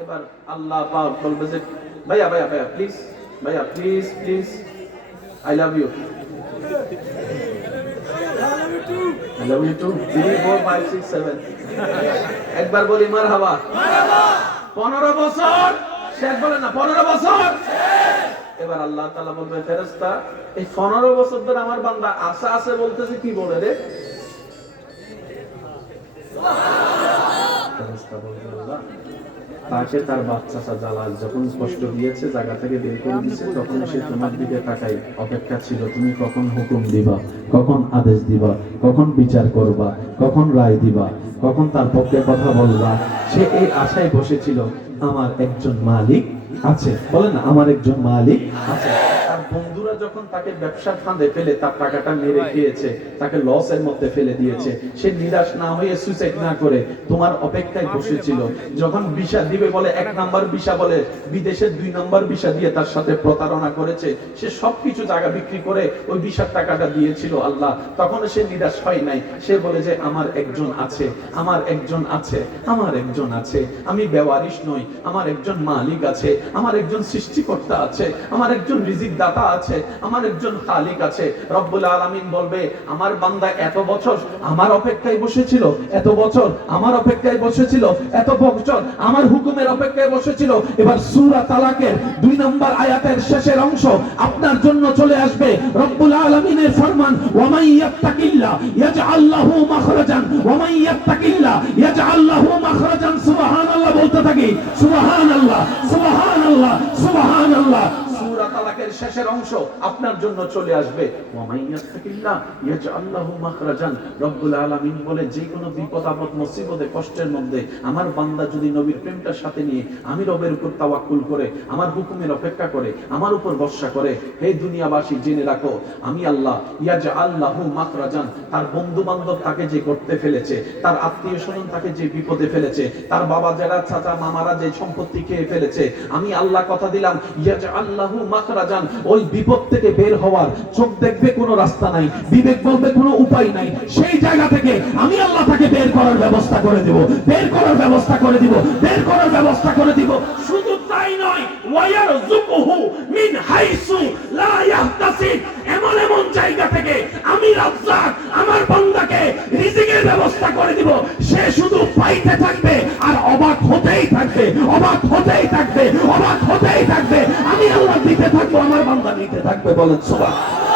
এবার আল্লাহ পাক বলবে যে ভাইয়া ভাইয়া ভাইয়া প্লিজ, ভাইয়া please please, I love you, I love you too. 3, 4, 5, 6, 7 একবার বলি মারহাবা। 15 বছর শেষ, বলেন না 15 বছর। এবার আল্লাহ তাআলা বলবে ফেরেশতা, এই 15 বছর ধরে আমার বান্দা আশা আছে বলতেছে, কি বলে রে? ফেরেশতা বলবে আল্লাহ, তাকে তার বাচ্চা জালাল যখন কষ্ট দিয়েছে, জায়গা থেকে বের করে দিয়েছে, তখন সে তোমার দিকে তাকাই অপেক্ষা ছিল, তুমি কখন হুকুম দিবা, কখন আদেশ দিবা, কখন বিচার করবা, কখন রায় দিবা, কখন তার পক্ষে কথা বলবা। সে এই আশায় বসেছিল, আমার একজন মালিক আছে। বলেন না, আমার একজন মালিক আছে। তার বন্ধুরা যখন তাকে ব্যবসার ফাঁদে ফেলে তার টাকাটা মেরে খেয়েছে, তাকে লসের মধ্যে ফেলে দিয়েছে, সে নিরাশ না হয়ে সুইসাইড না করে তোমার অপেক্ষায় বসেছিল। যখন ভিসা দিবে বলে 1 নাম্বার ভিসা বলে বিদেশের 2 নাম্বার ভিসা দিয়ে তার সাথে প্রতারণা করেছে, সে সবকিছু জায়গা বিক্রি করে ওই ভিসার টাকাটা দিয়েছিল আল্লাহ। তখন সে নিরাশ হয় নাই, সে বলে যে আমার একজন আছে, আমার একজন আছে, আমার একজন আছে। আমি বেওয়ারিশ নই, আমার একজন মালিক আছে, আমার একজন সৃষ্টিকর্তা আছে, আমার একজন রিজিক দাতা আছে, আমার একজন খালিক আছে। রব্বুল আলামিন বলবে আমার বান্দা এত বছর আমার অপেক্ষায় বসেছিল, এত বছর আমার অপেক্ষায় বসেছিল, এত বছর আমার হুকুমের অপেক্ষায় বসেছিল। এবার সূরা তালাকের 2 নম্বর আয়াতের শেষের অংশ আপনার জন্য চলে আসবে। রব্বুল আলামিনের ফরমান, ওয়া মান ইয়াত্তাকিল্লাহ ইয়াজআল লাহু মাখরাজান, ওয়া মান ইয়াত্তাকিল্লাহ ইয়াজআল লাহু মাখরাজান। সুবহানাল্লাহ বলতে থাকি, সুবহানাল্লাহ সুবহানাল্লাহ সুবহানাল্লাহ। সূরা তালাকের শেষের অংশ আপনার জন্য চলে আসবে, ওয়া মান ইয়াত্তাকিল্লাহ ইয়াজআল লাহু মাখরাজান। রব্বুল আলামিন বলে, যে কোনো বিপদ আপদ মুসিবতে কষ্টের মধ্যে আমার বান্দা যদি নবীর প্রেমটার সাথে নিয়ে আমি রবের উপর তাওয়াক্কুল করে, আমার হুকুমের অপেক্ষা করে, আমার উপর ভরসা করে, হে দুনিয়াবাসী জেনে রাখো আমি আল্লাহ ইয়াজআল লাহু মাখরাজান। তার বন্ধু বান্ধব তাকে যে করতে ফেলেছে, তার আত্মীয় স্বজন তাকে যে বিপদে ফেলেছে, তার বাবা যারা চাচা মামারা যে সম্পত্তি খেয়ে ফেলেছে, আমি আল্লাহ কথা দিলাম ইয়াজআল লাহু মাখরাজান। ওই বিপদ থেকে বের হওয়ার চোখ দেখবে কোনো রাস্তা নাই, বিবেক বলবে কোনো উপায় নাই, সেই জায়গা থেকে আমি আল্লাহ তাকে বের করার ব্যবস্থা করে দেব, বের করার ব্যবস্থা করে দিব, বের করার ব্যবস্থা করে দিব। শুধু তাই নয়, ওয়ায়ারযুকুহু মিন হাইসু লা ইয়াহতাসিব। এমন এমন জায়গা থেকে আমি রাজ্জাক আমার বান্দাকে রিজিকের ব্যবস্থা করে দিব। সে শুধু পাইতে থাকবে আর অবাক হতেই থাকবে, অবাক হতেই থাকবে, অবাক হতেই থাকবে। আমি আল্লাহ দিতে থাকবো, আমার বান্দা নিতে থাকবে। বলেন সুবহানাল্লাহ।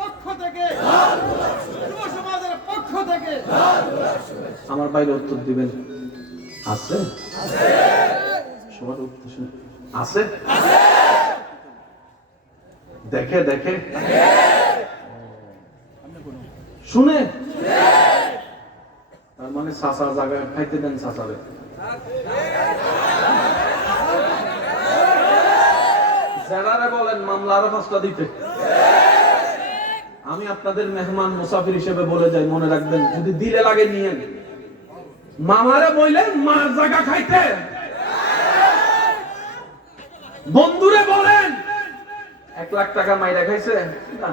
পক্ষ থেকে আমার বাইরে উত্তর দিবেন আছে? সবার উত্তর আছে? দেখে দেখে শুনে, তার মানে চাচা জায়গায় খাইতে দেন চাচারে। যারা বলেন মামলা আরো 5টা দিতে, আমি আপনাদের মেহমান মুসাফির হিসেবে বলে যাই, মনে রাখবেন যদি দিলে লাগে নিয়েন। মামারে বললেন মার জায়গা খাইতে, বন্ধুরে বলেন 1 লাখ টাকা মাইরা খাইছে না।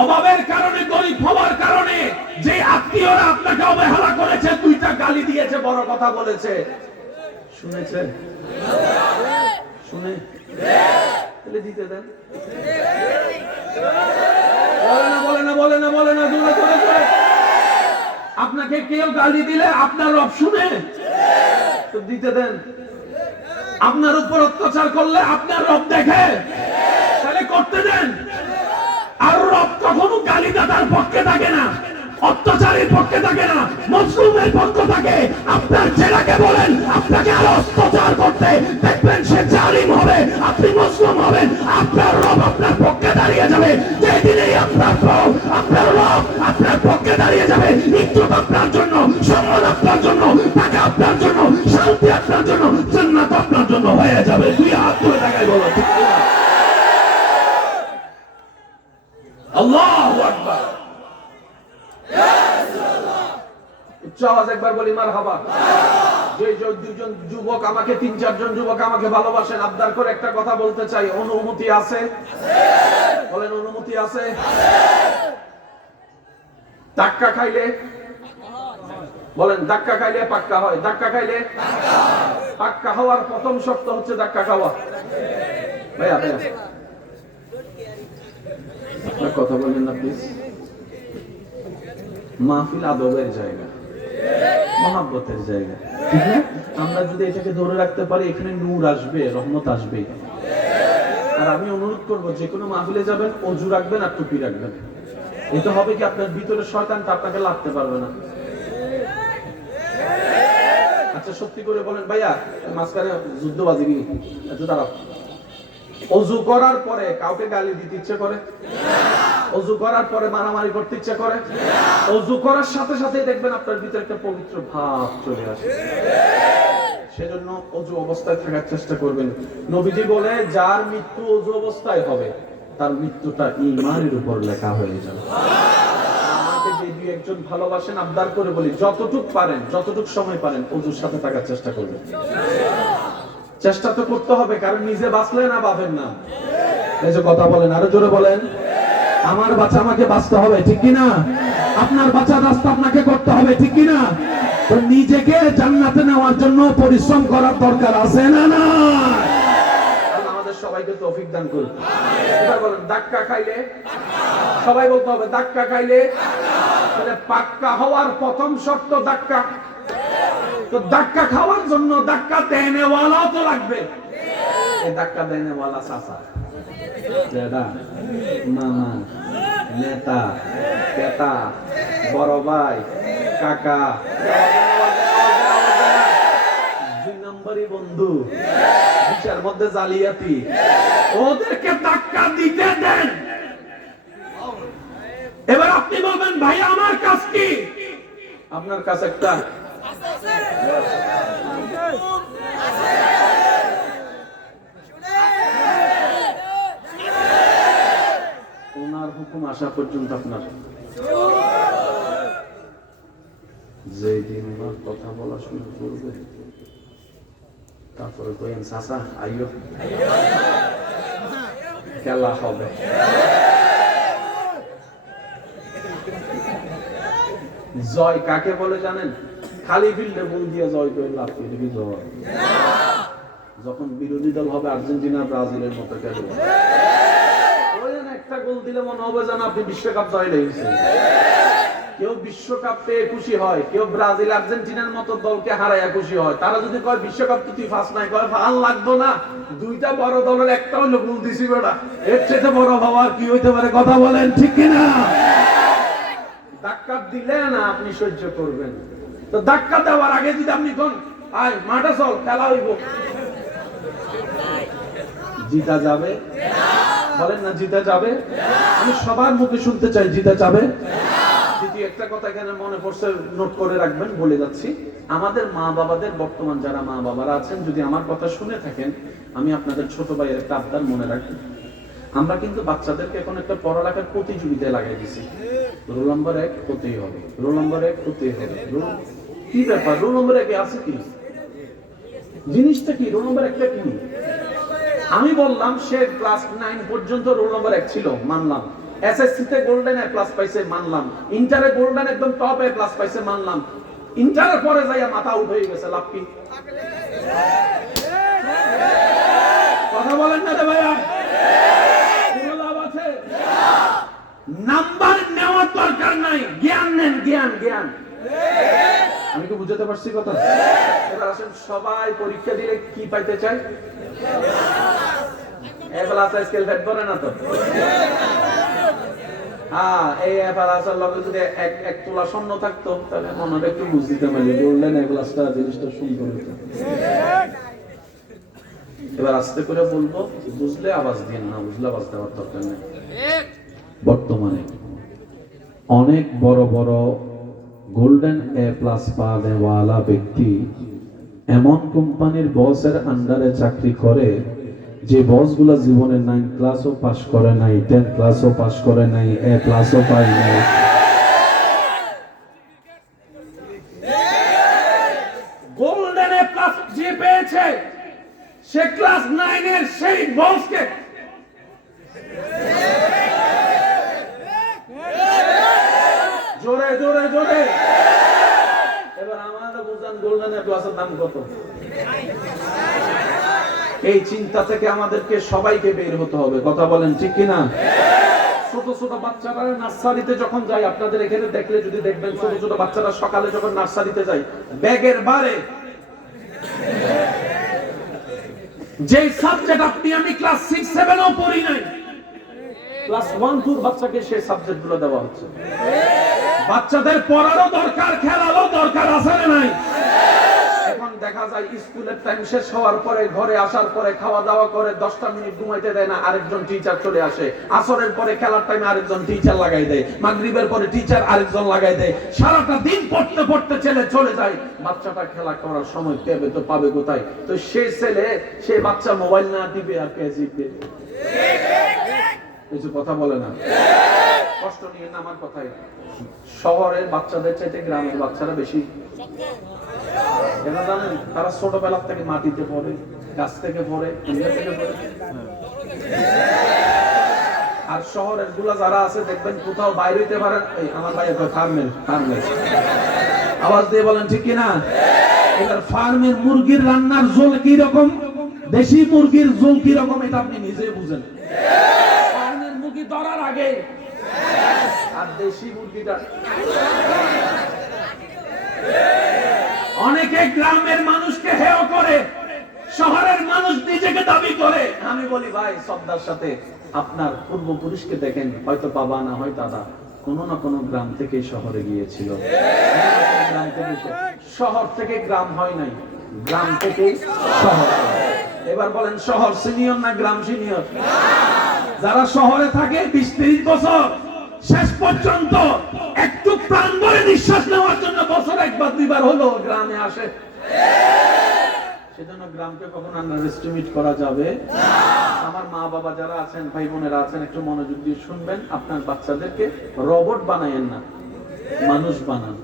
অভাবের কারণে, গরিব হওয়ার কারণে যে আত্মীয়রা আপনাকে অবহেলা করেছে, 2টা গালি দিয়েছে, বড় কথা বলেছে, শুনেছেন? শুনে তাহলে দিতে দেন। বলে না দূরে দূরে। আপনাকে কেউ গালি দিলে আপনার রব শুনে তো দিতে দেন। আপনার উপর অত্যাচার করলে আপনার রব দেখে, তাহলে করতে দেন। আর রব কখনো গালিদাতার পক্ষে থাকে না, অত্যাচারের পক্ষে থাকে না, মজলুমের পক্ষে থাকে। আপনার ছেলেকে বলেন আপনাকে আরো অত্যাচার করতে, দেখবেন সে জালিম হবে, আপনি মজলুম হবেন, আপনার রব আপনার পক্ষে দাঁড়িয়ে যাবে। যেদিনেই আপনার রব আপনার পক্ষে দাঁড়িয়ে যাবে, ইজ্জত আপনার জন্য, সম্মান আপনার জন্য, টাকা আপনার জন্য, শান্তি আপনার জন্য, জান্নাত আপনার জন্য হয়ে যাবে। 2 হাত তুলে তাকাই বলো ঠিক না? আল্লাহু আকবার। উচ্চ আওয়াজ একবার বলি মারহাবা। যে 2জন যুবক আমাকে, 3-4 জন যুবক আমাকে ভালোবাসেন, আবদার করে একটা কথা বলতে চাই, অনুমতি আছে? বলেন অনুমতি আছে? ধাক্কা খাইলে বলেন, ধাক্কা খাইলে পাক্কা হয়। ধাক্কা খাইলে পাক্কা হওয়ার প্রথম শর্ত হচ্ছে ধাক্কা খাওয়া। ভাইয়া আপনার কথা বলেন না প্লিজ। মাহফিল আদবের জায়গা, মহাব্বতের জায়গা, ঠিক না? আমরা যদি এটাকে ধরে রাখতে পারি, এখানে নূর আসবে, রহমত আসবে। আর আমি অনুরোধ করবো, যে কোনো মাহফিলে যাবেন অজু রাখবেন আর টুপি রাখবেন। এটা হবে কি আপনার ভিতরে শয়তানটা আপনাকে লাগতে পারবে না। আচ্ছা সত্যি করে বলেন ভাইয়া, মাঝখানে যুদ্ধবাজি কি? আচ্ছা দাঁড়াও। অজু করার পরে কাউকে গালি দিতে ইচ্ছে করে? অজু করার পরে মারামারি করতে ইচ্ছে করে? অজু করার সাথে সাথে দেখবেন আপনার ভিতরে একটা পবিত্র ভাব চলে আসে। সেজন্য অজু অবস্থায় থাকার চেষ্টা করবেন। নবীজি বলে, যার মৃত্যু অজু অবস্থায় হবে তার মৃত্যুটা ঈমানের উপর লেখা হয়ে যাবে। আমাকে যে 2-1 জন ভালোবাসেন, আবদার করে বলি, যতটুক পারেন, যতটুক সময় পারেন অজুর সাথে থাকার চেষ্টা করবেন। চেষ্টা তো করতে হবে, কারণ নিজে বাঁচলে না পাবেন না। এই যে কথা বলেন, আরো জোরে বলেন। আমার বাচ্চা আমাকে বাঁচতে হবে, ঠিক কিনা? আপনার বাঁচার রাস্তা আপনাকে করতে হবে, ঠিক কিনা? তো নিজেকে জান্নাতে নেওয়ার জন্য পরিশ্রম করার দরকার আছে না? না, আমাদের সবাইকে তৌফিক দান করুন। এবার বলেন, ধাক্কা খাইলে, সবাই বলতে হবে ধাক্কা খাইলে। তাহলে পাক্কা হওয়ার প্রথম শর্ত ধাক্কা। তো ধাক্কা খাওয়ার জন্য ধাক্কা দেনেওয়ালাও তো লাগবে। এই ধাক্কা দেনেওয়ালা চাচা, দাদা, মামা, নেতা, পেতা, বড় ভাই, কাকা, 2 নম্বরই বন্ধু, বিচার মধ্যে জালিয়াতি, ওদেরকে ধাক্কা দিতে দেন। এবার আপনি বলবেন, ভাই আমার কাজ কি? আপনার কাজ একটা, ওনার হুকুম আসা পর্যন্ত আপনার, যেদিন ওনার কথা বলা শুরু করবে তারপরে কইেন, চাচা আইয়ো, খেলা হবে। জয় কাকে বলে জানেন? খালি ফিল্ডে বল দিয়ে জয় করে লাভ কি জয়? যখন বিরোধী দল হবে আর্জেন্টিনা ব্রাজিলের মতো খেলবে, একটা গোল দিলে মনে হবে যেন আপনি বিশ্বকাপ জয় হয়েছে। কেউ বিশ্বকাপ পেয়ে খুশি হয়, কেউ ব্রাজিল আর্জেন্টিনার মতো দলকে হারাইয়া খুশি হয়। তারা যদি কয় বিশ্বকাপ তো তুই ফার্স্ট নাই, কয় ভাল লাগতো না, 2টা বড় দলের একটা হইলো গোল দিছি বেটা, এর চেয়ে বড় হওয়া কি হইতে পারে? কথা বলেন ঠিক কিনা? ধাক্কা দিলে না আপনি সহ্য করবেন, তো ধাক্কা দেওয়ার আগে যদি আপনি কোন আয় মাঠে চল খেলা হইব, জিতা যাবে? বলেন না জিতা যাবে? আমি সবার মুখে শুনতে চাই জিতা যাবে। দ্বিতীয় একটা কথা এখানে মনে পড়ছে, নোট করে রাখবেন, বলে যাচ্ছি। আমাদের মা বাবাদের, বর্তমান যারা মা বাবারা আছেন, যদি আমার কথা শুনে থাকেন, আমি আপনাদের ছোট ভাইয়ের একটা আবদার মনে রাখি। আমরা কিন্তু বাচ্চাদেরকে এখন একটা পড়ালেখার প্রতিযোগিতায় লাগাই দিছি। রোল নম্বর 1 হতেই হবে, রোল নম্বর 1 হতেই হবে। কি ব্যাপার, রোল নম্বর 1 আছে কি? জিনিসটা কি রোল নম্বর 1টা কি? আমি বললাম সে ক্লাস 9 পর্যন্ত রোল নম্বর 1 ছিল, মানলাম। এসএসসি তে গোল্ডেন এ প্লাস পাইছে, মানলাম। ইন্টারে গোল্ডেন একদম টপ এ প্লাস পাইছে, মানলাম। ইন্টারের পরে যাইয়া মাথা আউট হয়ে গেছে, লাভ কি? কথা বলেন না রে ভাইয়া, কোনো লাভ আছে? নাম্বার নেওয়ার দরকার নাই, জ্ঞান নেন, জ্ঞান জ্ঞান। আমি কি বুঝাতে পারছি কথা? এবার আসেন, সবাই পরীক্ষা দিলে কি পাইতে চায়? স্কেল ফেট করে না তো? হ্যাঁ, এই এফএলএসের লগে যদি এক তোলা স্বর্ণ থাকতো তাহলে মনে একটু বুঝতে পারলে গোল্ডেন এফএলএসটা জিনিসটা সুন্দর হতো। এবার আস্তে করে বলবো, বুঝলে আওয়াজ দিন, না বুঝলে আওয়াজ দেওয়ার দরকার নেই। বর্তমানে অনেক বড় বড় গোল্ডেন এ প্লাস পাওয়ালা ব্যক্তি এমন কোম্পানির বসের আন্ডারে চাকরি করে, যে বসগুলা জীবনে 9 ক্লাসও পাস করে নাই, 10 ক্লাসও পাস করে নাই, এ প্লাসও পায় নাই। গোল্ডেন এ প্লাস যে পেয়েছে সে ক্লাস 9 এর সেই বসকে জোরে জোরে জোরে। এবার আমাদের বুঝান গোল্ডেন এ প্লাসের দাম কত? এই চিন্তা থেকে আমাদেরকে সবাইকে বের হতে হবে, কথা বলেন ঠিক কিনা? ছোট ছোট বাচ্চারা নার্সারিতে যখন যায়, আপনাদের এখানে দেখলে যদি দেখবেন, ছোট ছোট বাচ্চারা সকালে যখন নার্সারিতে যায়, ব্যাগের বারে যে সাবজেক্ট আপনি আমি ক্লাস 6 7 ও পড়ি নাই, ক্লাস 1 2 বাচ্চাকে সেই সাবজেক্টগুলো দেওয়া হচ্ছে। বাচ্চাদের পড়ারও দরকার, খেলারও দরকার, আছে না নাই? এখন দেখা যায় স্কুলের টাইম শেষ হওয়ার পরে ঘরে আসার পরে খাওয়া দাওয়া করে 10টা মিনিট ঘুমাইতে দেয় না, আরেকজন টিচার চলে আসে। আসরের পরে খেলার টাইমে আরেকজন টিচার লাগাই দেয়, মাগরিবের পরে টিচার আরেকজন লাগাই দেয়। সারাটা দিন পড়তে পড়তে ছেলে চলে যায়, বাচ্চাটা খেলা করার সময় পেবে তো পাবে কোথায়? তো সে ছেলে, সে বাচ্চা মোবাইল না দিবে আর কে জিতবে? কিছু কথা বলে না, কষ্ট নিয়ে না আমার কথাই। শহরের বাচ্চাদের চাইতে গ্রামের বাচ্চারা বেশি, কেন জানেন? তারা ছোটবেলা থেকে মাটিতে পড়ে, গাছ থেকে পড়ে, থেকে পড়ে। আর শহরের গুলা যারা আছে দেখবেন কোথাও বাইরে হইতে পারে, আমার ভাই ফার্মের আওয়াজ দিয়ে বলেন ঠিক কিনা? এবার ফার্মের মুরগির রান্নার ঝোল কি রকম, দেশি মুরগির ঝোল কি রকম, এটা আপনি নিজে বুঝেন। ফার্মের মুরগি ধরার আগে আর দেশি মুরগিটা। অনেকে গ্রামের মানুষকে হেয় করে, শহরের মানুষ নিজেকে দাবি করে। আমি বলি ভাই, শ্রদ্ধার সাথে আপনার পূর্বপুরুষকে দেখেন, হয়তো বাবা না হয় দাদা কোনো না কোনো গ্রাম থেকে শহরে গিয়েছিল। শহর থেকে গ্রাম হয় নাই, গ্রাম থেকে শহর। এবার বলেন, শহর সিনিয়র না গ্রাম সিনিয়র? যারা শহরে থাকে 20-30 বছর, শেষ পর্যন্ত একটু প্রাণ ভরে নিঃশ্বাস নেওয়ার জন্য বছর 1-2 হলো গ্রামে আসে। সেজন্য গ্রামকে কখনো আন্ডারএস্টিমেট করা যাবে না। আমার মা বাবা যারা আছেন, ভাই বোনেরা আছেন, একটু মনোযোগ দিয়ে শুনবেন। আপনার বাচ্চাদেরকে রোবট বানায়েন না, মানুষ বানান।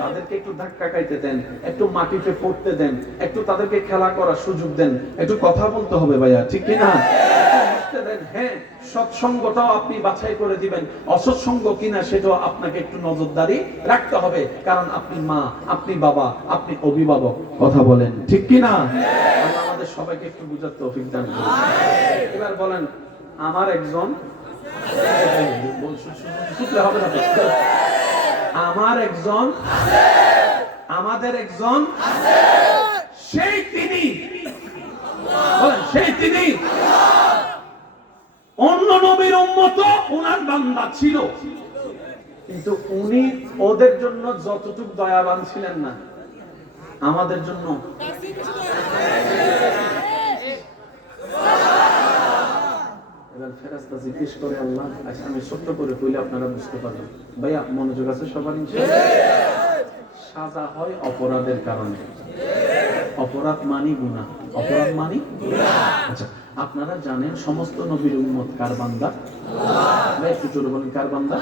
তাদেরকে একটু ধাক্কা খাইতে দেন, একটু মাটিতে পড়তে দেন, একটু তাদেরকে খেলা করার সুযোগ দেন, একটু কথা বলতে হবে ভাইয়া, ঠিক কিনা? হ্যাঁ, সৎসঙ্গটাও আপনি বাছাই করে দিবেন, অসৎসঙ্গ কিনা সেটাও আপনাকে একটু নজরদারি রাখতে হবে, কারণ আপনি মা, আপনি বাবা, আপনি অভিভাবক, কথা বলেন ঠিক কিনা? আমাদের সবাইকে একটু বুঝার তৌফিক দান করুন। এবার বলেন, আমার একজন, হবে না, আমার একজন, আমাদের একজন, সেই তিনি, বলেন সেই তিনি অন্য নবীর উম্মত, ওনার বান্দা ছিল। কিন্তু উনি ওদের জন্য যতটুকু দয়াবান ছিলেন না, আমাদের জন্য এবার ফেরেশতা জিজ্ঞেস করে, আল্লাহ আচ্ছা আমি ছোট্ট করে কইলে আপনারা বুঝতে পারবেন। ভাইয়া মনোযোগ আছে সবার? সাজা হয় অপরাধের কারণে। অপরাধ মানি গুনাহ, অপরাধ মানি গুনাহ। আচ্ছা আপনারা জানেন সমস্ত নবীর উম্মত কার বান্দা? আল্লাহ। একটু জোরে বলেন, কার বান্দা?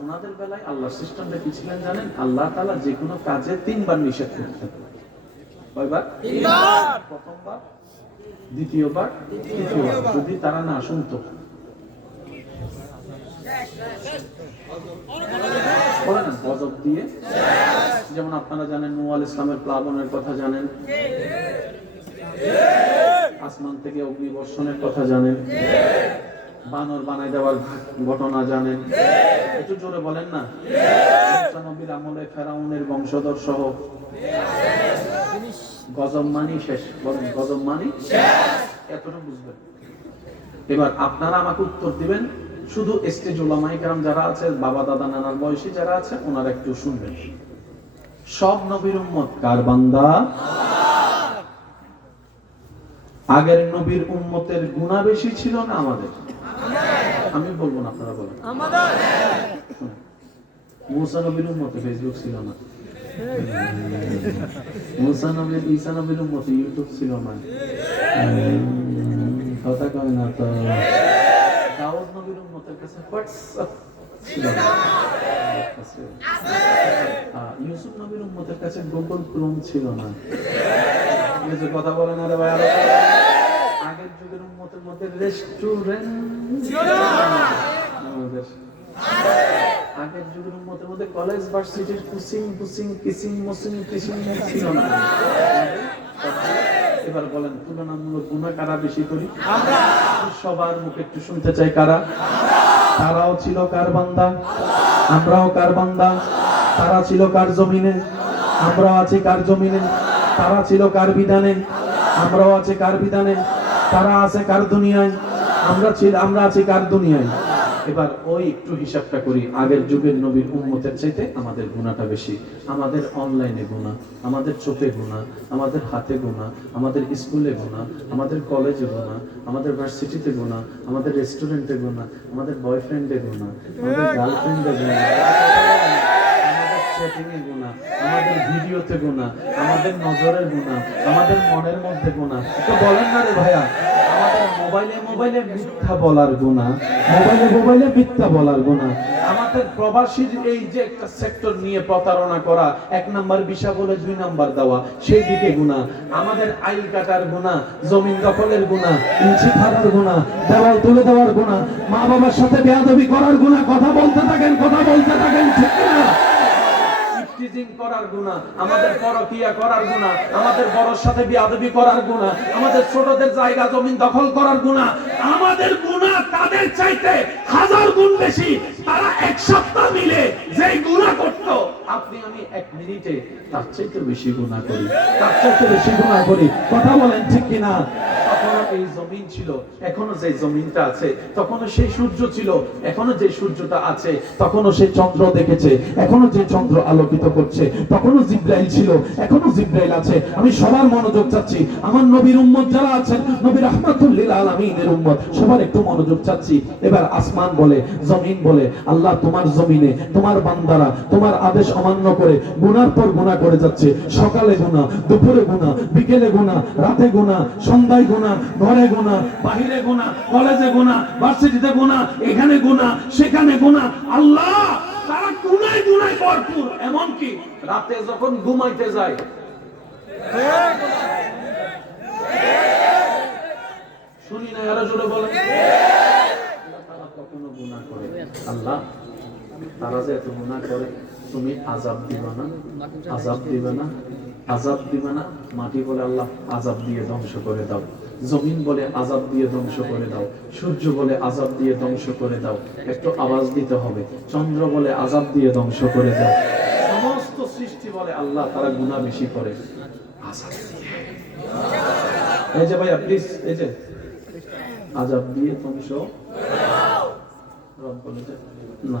ওনাদের বেলায় আল্লাহর সিস্টেমটা কি ছিলেন জানেন? আল্লাহ তাআলা যে কোনো কাজে 3 বার নিষেধ করতেন। কয়বার? 3 বার। প্রথমবার, দ্বিতীয়বার, তৃতীয়বার। যদি তারা না শুনতো, বলেন গজব দিয়ে। যেমন আপনারা জানেন নূহ আলাইহিস সালামের প্লাবনের কথা জানেন, আসমান থেকে অগ্নিবর্ষণের কথা জানেন, বানর বানাই দেওয়ার ঘটনা জানেন। একটু জোরে বলেন না। মুসা নবীর আমলে ফেরাউনের বংশধর সহ গজব মানি শেষ। বলেন গজব মানি শেষ। এতটুকু বুঝবেন। এবার আপনারা আমাকে উত্তর দিবেন, শুধু স্টেজ উলামায়ে কেরাম যারা আছে, বাবা দাদা নানার বয়সী যারা আছে, ওনারা একটু শুনবেন। সব নবীর উম্মত কার বান্দা? আগের নবীর উম্মতের গুনাহ বেশি ছিল না আমাদের? আমি বলবো না, আপনারা বলেন। আমাদের। মুসা নবীর উম্মতে ফেসবুক ছিল না, মুসা নবীর ঈসা নবীর উম্মতে ইউটিউব ছিল না, কথা কয় না তো। দাউদ নবীর উম্মতের কাছে হোয়াটসঅ্যাপ ছিল না, ইউসুফ নবীর উম্মতের কাছে গুগল ক্রোম ছিল না। কিছু কথা বলেন আরে ভাই। আগের যুগের উম্মতের মধ্যে রেস্টুরেন্ট ছিল না আমাদের। আগের যুগের উম্মতের মধ্যে কলেজ ভার্সিটির কিসিং ছিল না। এবার বলেন তুলনামূলক গুনাহ কারা বেশি করি? আমরা। সবার মুখে একটু শুনতে চাই, কারা? তারাও ছিল কার বান্দা? আমরাও কার বান্দা? তারা ছিল কার জমিনে? আমরাও আছি কার জমিনে? তারা ছিল কার বিধানে? আমরাও আছি কার বিধানে? তারা আছে কার দুনিয়ায়? আমরা আছি কার দুনিয়ায়? এবার ওই একটু হিসাবটা করি। আগের যুগের নবীর উম্মতের চাইতে আমাদের গুনাহটা বেশি। আমাদের অনলাইনে গুনাহ, আমাদের চোখে গুনাহ, আমাদের হাতে গুনাহ, আমাদের স্কুলে গুনাহ, আমাদের কলেজে গুনাহ, আমাদের ভার্সিটিতে গুনাহ, আমাদের রেস্টুরেন্টে গুনাহ, আমাদের বয়ফ্রেন্ডে গুনাহ, আমাদের গার্লফ্রেন্ডে গুনাহ, আমাদের চ্যাটিংয়ে গুনাহ, আমাদের ভিডিওতে গুনাহ, আমাদের নজরের গুনাহ, আমাদের মনের মধ্যে গুনাহ। তো বলেন না রে ভাইয়া, মোবাইলে মিথ্যা বলার গুনাহ, মোবাইলে মিথ্যা বলার গুনাহ, আমাদের প্রবাসীর এই যে একটা সেক্টর নিয়ে প্রতারণা করা, 1 নাম্বার ভিসা বলে 2 নাম্বার দেওয়া, সেই দিকে গুনাহ, আমাদের আইল কাটার গুনাহ, জমিন দখলের গুনাহ, ইঞ্চি ফাড়ার গুনাহ, দেওয়াল তুলে দেওয়ার গুনাহ, মা বাবার সাথে বেয়াদবি করার গুনাহ। কথা বলতে থাকেন ঠিক না? টিজিং করার গুনাহ, আমাদের পরকিয়া করার গুনাহ, আমাদের বড়র সাথে বেয়াদবি করার গুনাহ, আমাদের ছোটদের জায়গা জমিন দখল করার গুনাহ। আমাদের গুনাহ তাদের চাইতে 1000 গুণ বেশি। তারা এক সপ্তাহ মিলে যেই গুনাহ করত, আপনি আমি 1 মিনিটে তার চাইতে বেশি গুনাহ করি। কথা বলেন ঠিক কি না? তখন এই জমিন ছিল, এখনো যে জমিনটা আছে, তখনও সেই সূর্য ছিল, এখনো যে সূর্যটা আছে, তখনও সেই চন্দ্র দেখেছে, এখনো যে চন্দ্র আলোকিত করছে, তখনও জিব্রাইল ছিল, এখনো জিব্রাইল আছে। আমি সবার মনোযোগ চাচ্ছি, আমার নবীর উম্মত যারা আছেন, নবী রাহমাতুল লিল আলামিনের উম্মত, সবার একটু মনোযোগ চাচ্ছি। এবার আসমান বলে, জমিন বলে, আল্লাহ তোমার জমিনে তোমার বান্দারা তোমার আদেশ অমান্য করে গুনার পর গুনাহ করে যাচ্ছে। সকালে গুনাহ, দুপুরে গুনাহ, বিকেলে গুনাহ, রাতে গুনাহ, সন্ধ্যায় গুনাহ, ঘরে গুনাহ, বাহিরে গুনাহ, কলেজে গুনাহ, ভার্সিটিতে গুনাহ, এখানে গুনাহ, সেখানে গুনাহ। আল্লাহ তারা গুনায় ভরপুর। এমন কি রাতে যখন ঘুমাইতে যায়, শুনি না আরো জোরে বলেন, তারা কখনো গুনাহ করে। আল্লাহ তারা যে এত গুনাহ করে, তুমি আযাব দিবে না। মাটি বলে আল্লাহ আযাব দিয়ে ধ্বংস করে দাও, জমিন বলে আযাব দিয়ে ধ্বংস করে দাও, সূর্য বলে আযাব দিয়ে ধ্বংস করে দাও। একটু আওয়াজ দিতে হবে, চন্দ্র বলে আযাব দিয়ে ধ্বংস করে দাও। সমস্ত সৃষ্টি বলে আল্লাহ তারা গুনাহ বেশি করে, আযাব দিয়ে। এই যে ভাইয়া প্লিজ, এই যে আযাব দিয়ে ধ্বংস, রব বলে না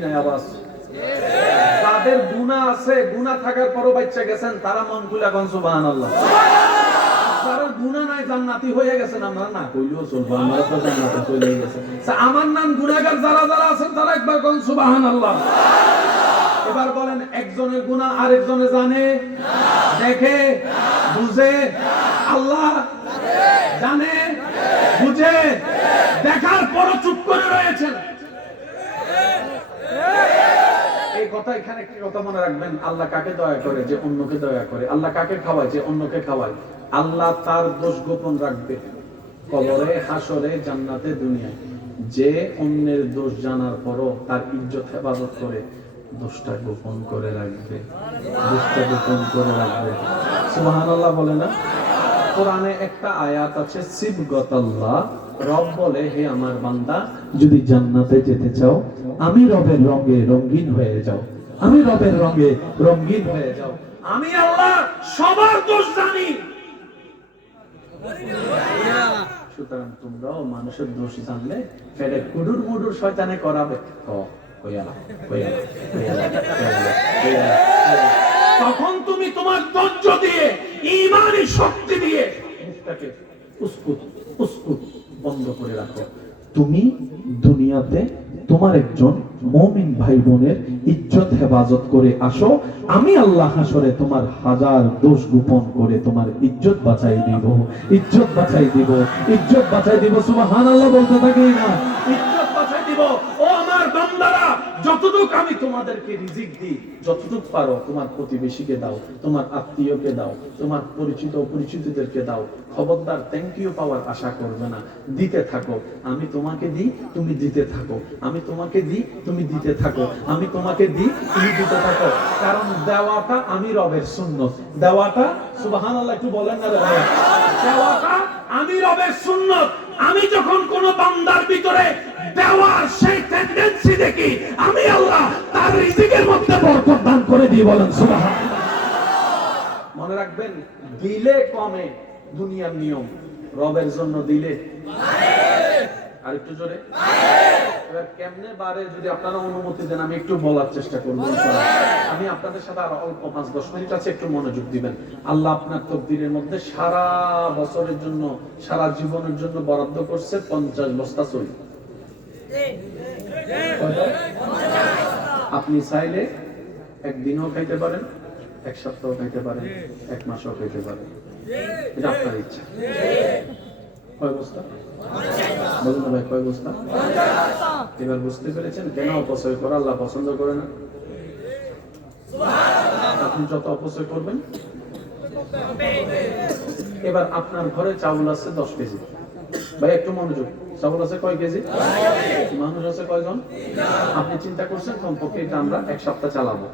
নাই আওয়াজ? যাদের গুনাহ আছে, গুনাহ থাকার পরও বাচ্চা গেছেন, তারা মন খুলে কোন সুবহানাল্লাহ। যারা গুনাহ নাই জান্নাতি হয়ে গেছেন, আমরা না কইলেও চলবে, আমরা তো জান্নাতে চলে গেছে। আমার নাম গুনাহগার যারা যারা আছেন তারা একবার কোন সুবহানাল্লাহ। এবার বলেন, একজনের গুনাহ আরেকজনে জানে, দেখে, বুঝে? আল্লাহ জানে, বুঝে, দেখার পরও চুপ করে রয়েছেন। এই কথা, এখানে একটা কথা মনে রাখবেন, আল্লাহ কাকে দয়া করে? যে অন্যকে দয়া করে। আল্লাহ কাকে খাওয়ায়? যে অন্যকে খাওয়ায়। আল্লাহ তার দোষ গোপন রাখবে কবরে, হাসরে, জান্নাতে, দুনিয়ায়। যে অন্যের দোষ জানার পরও তার ইজ্জত হেফাজত করে, দোষটা গোপন করে রাখবে, দোষটা গোপন করে রাখবে। সুবহানাল্লাহ বলে না? কোরআনে একটা আয়াত আছে, সিবগাতাল্লাহ, রব বলে, হে আমার বান্দা, যদি জান্নাতে যেতে চাও, আমি রবের রঙে রঙিন হয়ে যাও, আমি রবের রঙে রঙিন হয়ে যাও। আমি আল্লাহ সবার দোষ জানি। সুতরাং তোমরাও মানুষের দোষ জানলে ফেরে কুডুর মুডুর শয়তানে করাবে। তখন তুমি তোমার ধৈর্য দিয়ে, ঈমানি শক্তি দিয়ে মুখটাকে উস্কুত উস্কুত বন্ধ করে রাখো। তুমি দুনিয়াতে তোমার একজন মুমিন ভাই বোনের ইজ্জত হেফাজত করে আসো, আমি আল্লাহ হাসরে তোমার হাজার দোষ গোপন করে তোমার ইজ্জত বাঁচাই দিব, ইজ্জত বাঁচাই দিব, ইজ্জত বাঁচাই দিব। সুবহানাল্লাহ বলতে থাকি না? ইজ্জত বাঁচাই দিব। ও আমার বান্দারা, যতটুকু আমি তোমাদেরকে রিজিক দিই, যতটুকু পারো তোমার প্রতিবেশীকে দাও, তোমার আত্মীয়কে দাও, তোমার পরিচিত অপরিচিতদেরকে দাও। খবরদার থ্যাংক ইউ পাওয়ার আশা করবে না, দিতে থাকো। আমি তোমাকে দিই, তুমি দিতে থাকো। আমি তোমাকে দিই, তুমি দিতে থাকো। আমি তোমাকে দিই, তুমি দিতে থাকো। কারণ দেওয়াটা আমি রবের সুন্নত। দেওয়াটা, সুবহানাল্লাহ একটু বলেন না রে ভাই, দেওয়াটা আমি রবের সুন্নত। আমি যখন কোন বান্দার ভিতরে দেওয়ার সেই টেন্ডেন্সি দেখি, আমি আল্লাহ তার রিজিকের মধ্যে বরকত দান করে দিই। বলেন সুবহানাল্লাহ। মনে রাখবেন, দিলে কমে দুনিয়ার নিয়ম, রবের জন্য দিলে আর একটু জোরে। এবার কেমনে বারে, যদি আপনারা অনুমতি দেন আমি একটু বলার চেষ্টা করব। আমি আপনাদের সাথে আর অল্প 5-10 মিনিট আছে, একটু মনোযোগ দিবেন। আল্লাহ আপনার তকদিরের মধ্যে সারা বছরের জন্য, সারা জীবনের জন্য বরাদ্দ করছে 50 বস্তা চুল। আপনি চাইলে একদিনও খাইতে পারেন, এক সপ্তাহ খাইতে পারেন, এক মাসও খাইতে পারেন, এটা আপনার ইচ্ছা। কয় বস্তা? বলুন না ভাই, কয় বস্তা? এবার বুঝতে পেরেছেন কেন অপচয় করা আল্লাহ পছন্দ করে না? আপনি যত অপচয় করবেন। এবার আপনার ঘরে চাউল আছে 10 কেজি। ভাই একটু মনোযোগ, চাউল আছে কয় কেজি? মানুষ আছে কয়জন? আপনি চিন্তা করছেন কমপক্ষে এটা আমরা এক সপ্তাহ চালাবো।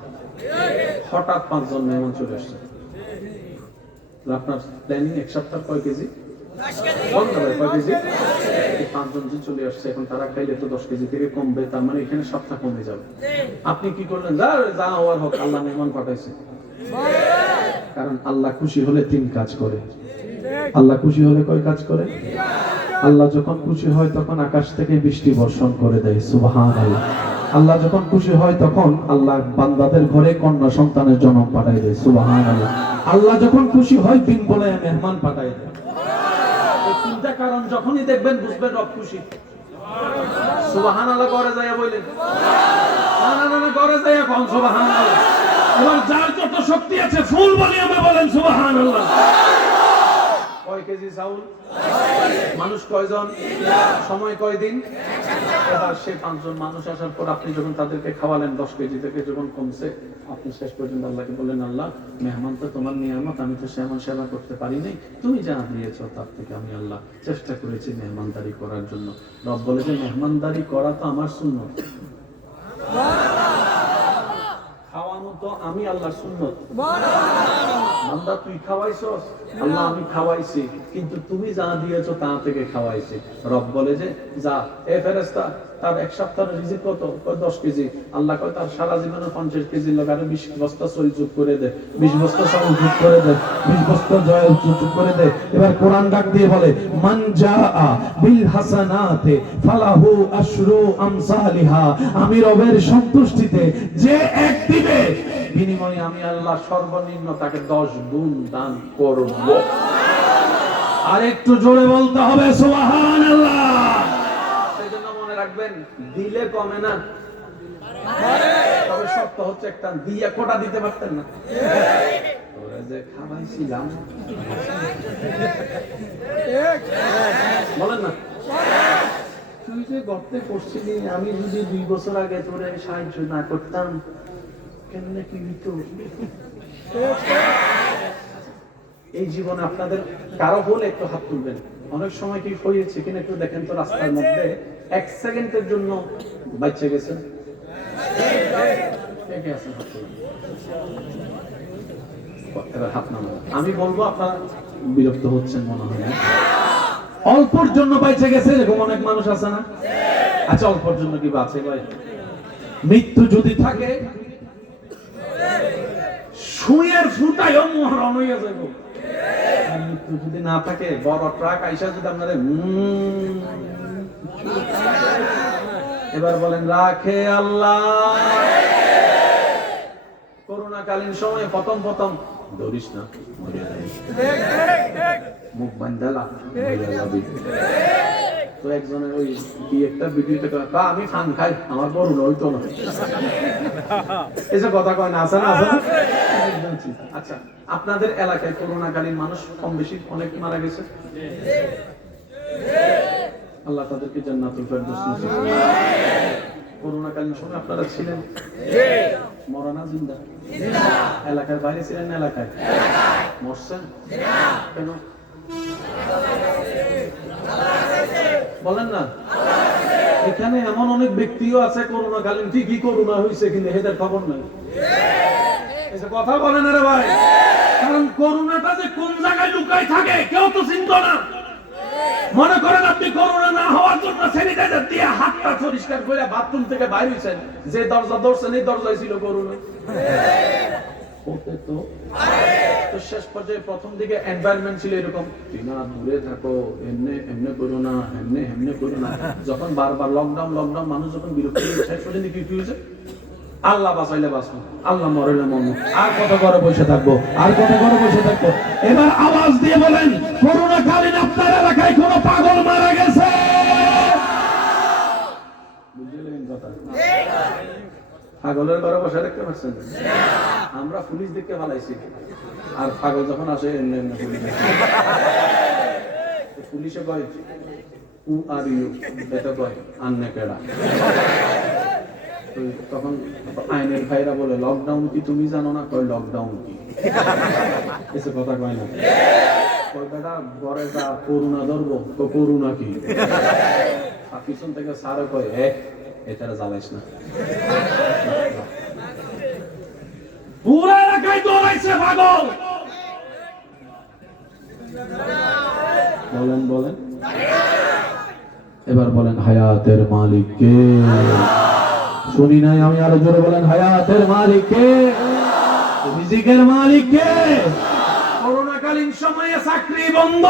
হঠাৎ 5 জন মেহমান চলে আসছে, আপনার প্ল্যানিং এক সপ্তাহ কয় কেজি? 10 কেজি। 5 জন যে চলে আসছে, এখন তারা খাইলে তো 10 কেজি থেকে কমবে, তার মানে এখানে সপ্তাহ কমে যাবে। আপনি কি করলেন? যা হওয়ার হোক, আল্লাহ মেহমান পাঠাইছে। কারণ আল্লাহ খুশি হলে 3 কাজ করে। আল্লাহ খুশি হলে কয় কাজ করে? আল্লাহ যখন খুশি হয় তখন আকাশ থেকে বৃষ্টি বর্ষণ করে দেয়। সুবহানাল্লাহ। আল্লাহ যখন খুশি হয় তখন আল্লাহ বান্দাদের ঘরে কন্যা সন্তানের জন্ম পাঠায় দেয়। সুবহানাল্লাহ। আল্লাহ যখন খুশি হয় বিন বলে মেহমান পাঠায় দেয়। এই 3টা কারণ যখনই দেখবেন বুঝবেন রব খুশি। সুবহানাল্লাহ করে যায় বলেন, না করে যায় কোন সুবহানাল্লাহ। এবার যার যত শক্তি আছে ফুল বলি আমরা বলেন সুবহানাল্লাহ। কয় কেজি চাউল? মানুষ কয়জন? সময় কয়দিন? এবার সেই 5 জন মানুষ আসার পর আপনি যখন তাদেরকে খাওয়ালেন, 10 কেজি থেকে যখন কমছে, আপনি শেষ পর্যন্ত আল্লাহকে বললেন, আল্লাহ মেহমান তো তোমার নিয়ামত, আমি তো সেমন সেবা করতে পারি নাই, তুমি যা দিয়েছো তার থেকে আমি আল্লাহ চেষ্টা করেছি মেহমানদারি করার জন্য। রব বলে যে মেহমানদারি করা তো আমার সুন্নত, খাওয়ানো তো আমি আল্লাহর সুন্নত। বান্দা তুই খাওয়াইছস? আল্লাহ আমি খাওয়াইছি, কিন্তু তুমি যা দিয়েছো তা থেকে খাওয়াইছি। রব বলে যে যা, এ ফেরেশতা তার এক সপ্তাহের রিজিক কত? কয় 10 কেজি। আল্লাহ কয় তার সারা জীবনের 50 কেজির লোক আরো 20 বস্তা সই যোগ করে দে, 20 বস্তা চাউল যোগ করে দে, 20 বস্তা জয় যোগ করে দে। এবার কোরআন ডাক দিয়ে বলে মান জাআ বিল হাসানাতে ফালাহু আশরু আমসালিহা। আমি রবের সন্তুষ্টিতে যে এক দিবে বিনিময়ে আমি আল্লাহ সর্বনিম্ন তাকে 10 গুণ দান করব। আর একটু জোরে বলতে হবে সুবহানাল্লাহ। সেজন্য মনে রাখবেন, দিলে কমে না, তবে সত্য হচ্ছে একটা দিয়া কোটা দিতে পারতেন না। ওরা যে খাওয়াইছিলাম বলেন না, তুই যে গর্তে করছিলি, আমি যদি 2 বছর আগে তোরে সাহায্য না করতাম কেমনে কি হইতো? এই জীবনে আপনাদের কারো হলে একটু হাত তুলবেন। অনেক সময় কি হয়েছে কিনা একটু দেখেন তো, রাস্তার মধ্যে 1 সেকেন্ডের জন্য বাচ্চা গেছে। এবার হাত নামান। আমি বলবো আপনারা বিরক্ত হচ্ছেন মনে হয় না? অল্পর জন্য বাইচে গেছে এরকম অনেক মানুষ আছে না? আচ্ছা, অল্পর জন্য কি বাঁচে ভাই? মৃত্যু যদি থাকে সুয়ের ফুটায়ও মরণ হইয়া যাবে। আর মৃত্যু যদি না থাকে, বড় ট্রাক আইসা যদি আপনারা এবার বলেন রাখে আল্লাহ। করোনাকালীন সময়ে প্রথম ধরিস না, মুখ বান্ধালা তো একজনের ওই কি একটা ভিডিওতে আমি ফান খাই, আমার বড় হইতো না, এসব কথা কয় না, আছে না? আচ্ছা, আপনাদের এলাকায় করোনাকালীন মানুষ কম বেশি অনেক মারা গেছে, আল্লাহ তাদেরকে জান্নাতুল ফেরদৌস নসিব করুন। করোনাকালীন সময় আপনারা ছিলেন মরা না জিন্দা? এলাকার বাইরে ছিলেন না এলাকায়? মরছেন কেন বলেন না? এখানে এমন অনেক ব্যক্তিও আছে করোনাকালীন ঠিকই করোনা হয়েছে কিন্তু এদের খবর নাই। কথা বলেন রে ভাই, কারণ করোনাটা যে কোন জায়গায় লুকাই থাকে কেউ তো চিনত না। মনে করেন আপনি করোনা না হওয়ার জন্য স্যানিটাইজার দিয়ে হাতটা পরিষ্কার করে বাথরুম থেকে বাইরে হয়েছেন, যে দরজা ধরছেন এই দরজায় ছিল করোনা। তো শেষ পর্যায়ে প্রথম দিকে এনভায়রনমেন্ট ছিল এরকম, না দূরে থাকো, এমনি এমনি করো না, এমনি এমনি করো না। যখন বারবার লকডাউন মানুষ যখন বিরক্ত হয়ে শেষ পর্যন্ত কি হয়েছে? আল্লাহ বাঁচাইলে বাঁচবো, আল্লাহ মরাইলে মরবো, আর কত করে বসে থাকবো, আর কত করে বসে থাকবো। এবার আওয়াজ দিয়ে বলেন, করোনাকালীন আপনার এলাকায় কোন পাগল মারা গেছে? বুঝলেন কথা? পাগলের ঘরে বসে রাখতে পারছেন? আমরা পুলিশ দেখতে ভালাইছি, আর পাগল যখন আসে পুলিশে কয় হু আর ইউ, এটা কয় আন্নে কেডা। তখন আইনের ভাইরা বলে লকডাউন কি তুমি জানো না? কয় লকডাউন কি, এসে কথা কয় না। কয় বেটা ঘরে যা করোনা ধরবো, তো করোনা কি? আর পিছন থেকে স্যারও কয় এটা জ্বালাইস না। পুরো এলাকায় দৌড়াইছে পাগল। বলেন এবার বলেন হায়াতের মালিক কে? শুনি নাই আমি, আরো জোরে বলেন হায়াতের মালিক কে? রিজিকের মালিক কে? করোনাকালীন সময়ে চাকরি বন্ধ,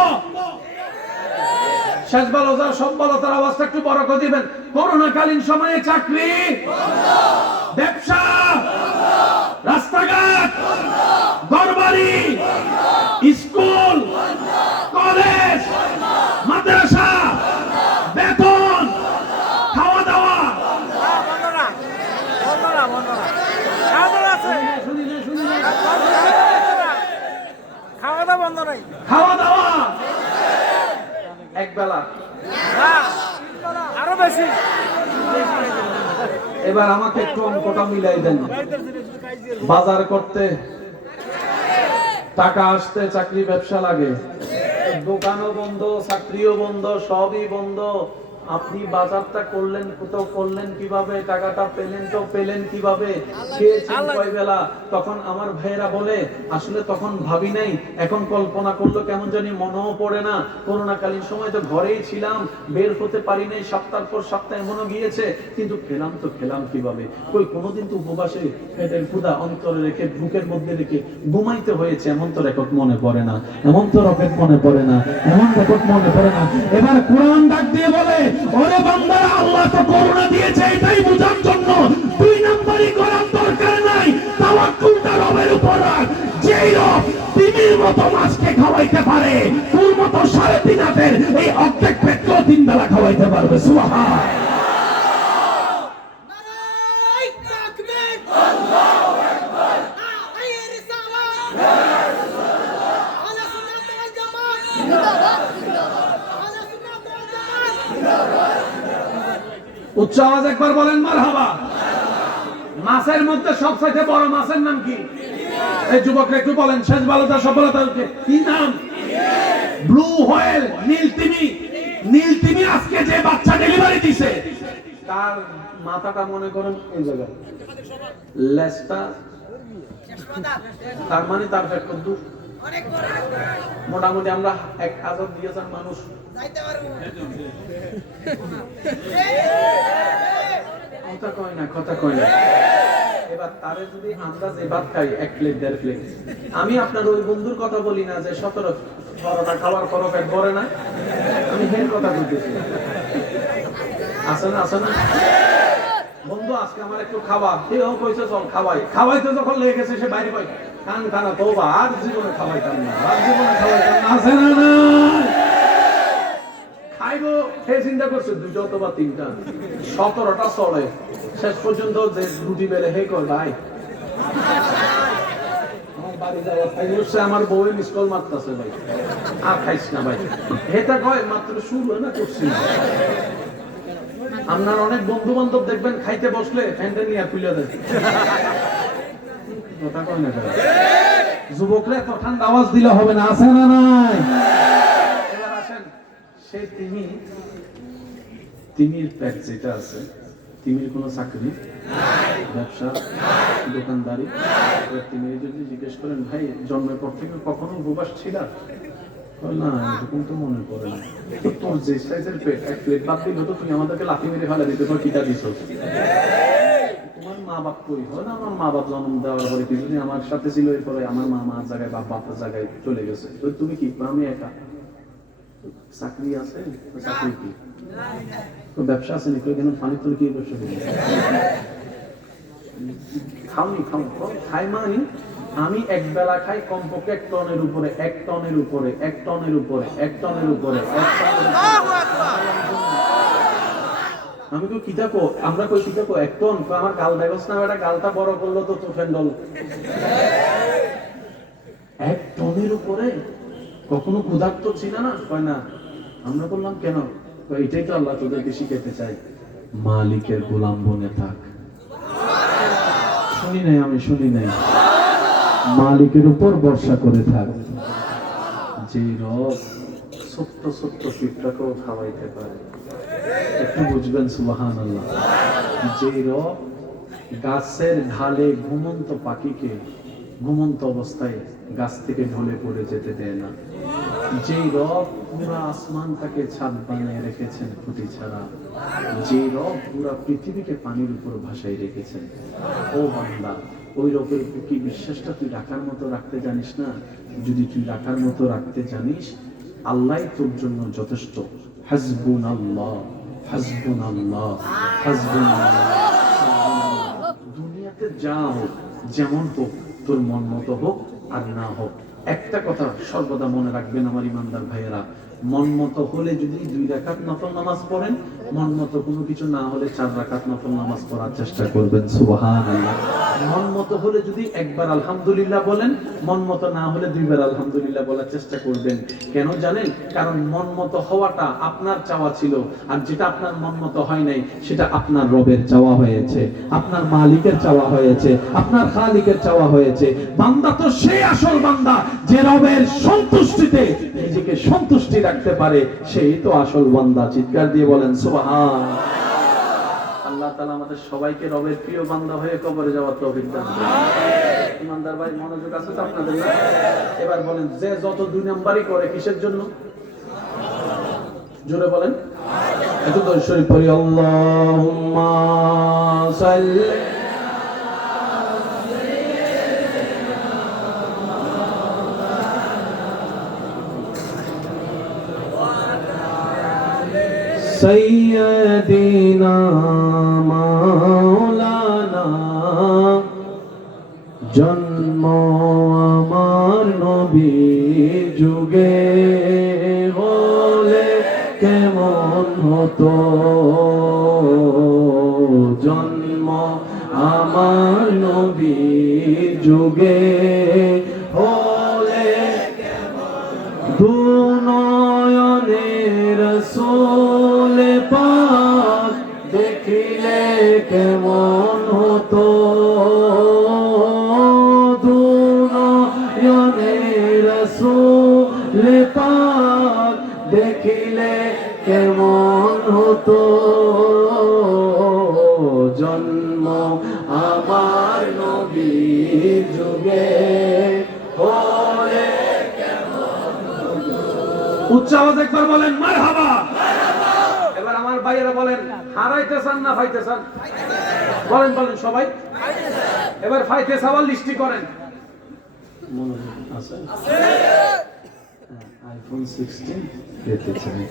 শেষ ভালো যা সব ভালো, তার অবস্থা একটু বড় করে দিবেন। করোনাকালীন সময়ে চাকরি বন্ধ, ব্যবসা বন্ধ, রাস্তাঘাট বন্ধ, ঘরবাড়ি বন্ধ, স্কুল বন্ধ, কলেজ বন্ধ, মাদ্রাসা বন্ধ, বেতন বন্ধ, খাওয়া দাওয়া খাওয়া দাওয়া এক বেলা, আরো বেশি। এবার আমাকে একটু অঙ্কটা মিলাই দেন। বাজার করতে টাকা আসতে চাকরি ব্যবসা লাগে, দোকানও বন্ধ, চাকরিও বন্ধ, সবই বন্ধ। আপনি বাজারটা করলেন, কোথাও করলেন কিভাবে, টাকাটা পেলেন তো পেলেন কিভাবে, খেয়েছেন কয় বেলা? তখন আমার ভাইয়েরা বলে আসলে তখন ভাবি নাই, এখন কল্পনা করলো কেমন জানি মনেও পড়ে না। করোনাকালীন সময় তো ঘরেই ছিলাম, বের হতে পারি নাই, সপ্তাহ পর সপ্তাহ এমনও গিয়েছে, কিন্তু খেলাম তো খেলাম কিভাবে? কই কোনোদিন তো উপবাসে পেটের ক্ষুধা অন্তরে রেখে বুকের মধ্যে রেখে ঘুমাইতে হয়েছে, এমন তো রেকর্ড মনে পড়ে না, এমন তো রকেট মনে পড়ে না, এমন রেকর্ড মনে পড়ে না। এবার কোরআন ডাক দিয়ে বলে, ওরে বান্দারা, আল্লাহ তো করোনা দিয়েছে এটাই বোঝার জন্য, দুই নাম্বারই করার দরকার নাই, তাওয়াক্কুলটা রবের উপর রাখ। যেই রব তিমির মতো মাছকে খাওয়াইতে পারে, তোর মতো 3.5 হাতের এই অর্ধেক পেটকে 3 বেলা খাওয়াইতে পারবে। সুবহান। উচ্চ আওয়াজ একবার বলেন মারহাবা। মাছের মধ্যে সবচেয়ে বড় মাছের নাম কি? এই যুবকরা একটু বলেন, শেষ বালতা সফলতা কি নাম? ব্লু হোয়েল, নীল তিমি। নীল তিমি আজকে যে বাচ্চা ডেলিভারি দিছে, তার মাথাটা মনে করেন এই জায়গায়, লেজটা, তার মানে তার পেট কত মোটামুটি আমরা 1000 দিয়েছেন মানুষ যাইতে পারবো। কথা কয় না, কথা কয় না। এবার তারে যদি আমরা যে ভাত খাই 1 প্লেট 1.5 প্লেট, আমি আপনার ওই বন্ধুর কথা বলি না যে 17টা খাওয়ার পর পেট ভরে না, আমি হের কথা বলতেছি। আছে না, আছে না বন্ধু, আজকে আমার একটু খাওয়া, কেউ কইছে চল খাওয়াই, খাওয়াইতে যখন লেগে গেছে সে বাইরে কয় কান কানা তোবা, আর জীবনে খাওয়াইতাম না, আর জীবনে খাওয়াইতাম না। আছে না না? খাইবো সে চিন্তা করছে 2টা অথবা 3টা, 17টা চলে, শেষ পর্যন্ত যে রুটি বেলে হে কর ভাই আমার বাড়ি যাওয়া খাই হচ্ছে, আমার বউয়ে মিস কল মারতেছে ভাই, আর খাইস না ভাই। হেটা কয় মাত্র শুরু না, করছি না। আপনার অনেক বন্ধু বান্ধব দেখবেন খাইতে বসলে ফ্যানটা নিয়ে খুলে দেয়। কথা কয় না, যুবকরা এত ঠান্ডা আওয়াজ দিলে হবে না। আছে না নাই? এবার আসেন, সেই তিমির পেট যেটা আছে, তিমির কোনো চাকরি ব্যবসা দোকানদারি, তিমির যদি জিজ্ঞেস করেন ভাই জন্মের পর থেকে কখনো উপবাস ছিল না, এরকম তো মনে পড়ে না। তোর যে সাইজের পেট 1 প্লেট ভাত দিল তো তুমি আমাদেরকে লাথি মেরে ফেলা দিতে পারো, কিটা দিছ? তোমার মা বাপ কই? হয় না, আমার মা বাপ জন্ম দেওয়ার পরে কিছুদিন আমার সাথে ছিল, এরপরে আমার মা মার জায়গায়, বাপ বাপের জায়গায় চলে গেছে। তো তুমি কি? আমি একা। চাকরি আছে? চাকরি কি? তো ব্যবসা আছে নাকি? কেন পানি তুলে কি ব্যবসা করি? খাওনি, খাই মানে আমি এক বেলা খাই কমপক্ষে 1 টনের উপরে, 1 টনের উপরে, 1 টনের উপরে, 1 টনের উপরে, 1 টনের আমি তো কি থাকো, আমরা কই কি থাকো 1 টন, আমার গাল দেখছ না বেটা, গালটা বড় করলো তো ফেন্ডল। 1 টনের উপরে কখনো ক্ষুধার্ত ছিল না? কয় না। আমরা বললাম কেন? এটাই তো আল্লাহ তোদেরকে শিখাতে চাই, মালিকের গোলাম বনে থাক। শুনি নাই, আমি শুনি নাই। মালিকের উপর ভরসা করে থাক। যে রব ছোট্ট ছোট্ট পিঁপড়াকেও খাওয়াইতে পারে, একটু বুঝবেন সুবহানাল্লাহ। যে রব গাছের ঢালে ঘুমন্ত পাখিকে ঘুমন্ত অবস্থায় গাছ থেকে ঢলে পড়ে যেতে দেয় না, যে রব পুরা আসমানটাকে ছাদ বানিয়ে রেখেছেন খুঁটি ছাড়া, যে রব পুরা পৃথিবীকে পানির উপর ভাসায় রেখেছেন, ও বান্দা ওই রবের কি বিশ্বাসটা তুই রাখার মতো রাখতে জানিস না? যদি তুই রাখার মতো রাখতে জানিস, আল্লাহ তোর জন্য যথেষ্ট। হাসবুনাল্লাহ, হাসবুনাল্লাহ, হাসবুনাল্লাহ। দুনিয়াতে যা হোক, যেমন হোক, তোর মন মতো হোক আর না হোক, একটা কথা সর্বদা মনে রাখবেন আমার ইমানদার ভাইয়েরা, মন মতো হলে যদি 2 রাকাত নফল নামাজ পড়েন, মন মতো কোনো কিছু না হলে 4 রাকাত নফল নামাজ পড়ার চেষ্টা করবেন। সুবহানাল্লাহ। মন মতো হলে যদি একবার আলহামদুলিল্লাহ বলেন, মন মতো না হলে দুইবার আলহামদুলিল্লাহ বলার চেষ্টা করবেন। কেন জানেন? কারণ মন মতো হওয়াটা আপনার চাওয়া ছিল, আর যেটা আপনার মন মতো হয় নাই সেটা আপনার রবের চাওয়া হয়েছে, আপনার মালিকের চাওয়া হয়েছে, আপনার খালিকের চাওয়া হয়েছে। বান্দা তো সেই আসল বান্দা যে রবের সন্তুষ্টিতে নিজেকে সন্তুষ্টি রাখতে পারে, সেই তো আসল বান্দা। চিৎকার দিয়ে বলেন সুবহান। আল্লাহ তাআলা আমাদের সবাইকে রবের প্রিয় বান্দা হয়ে কবরে যাওয়ার তৌফিক দান করুন। ইমানদার ভাই, মনোযোগ আছে তো আপনাদের? না? এবার বলেন, যে যত দুই নাম্বারই করে কিসের জন্য? জোরে বলেন। একটু দরুদ শরীফ পড়ি। আল্লাহুম্মা সাল্লি সাইয়্যিদিনা মাওলানা। জন্ম আমার নবীর যুগে হলে কেমন হতো, জন্ম আমার নবীর যুগে হলে দুনয়নে রাসূল পাক দেখিলে কেমন হতো, দুনয়নে রাসূল পাক দেখিলে কেমন হতো, জন্ম আমার নবীর যুগে হলে। উচ্চ আওয়াজ একবার বলেন মারহাবা। এবার আমার ভাইয়েরা বলেন, হারাইতে চান না পাইতে চান? বলেন বলেন সবাই। এবার পাইতে চাওয়ার লিস্টি করেন। আছে আইফোন 16 পেতে চাই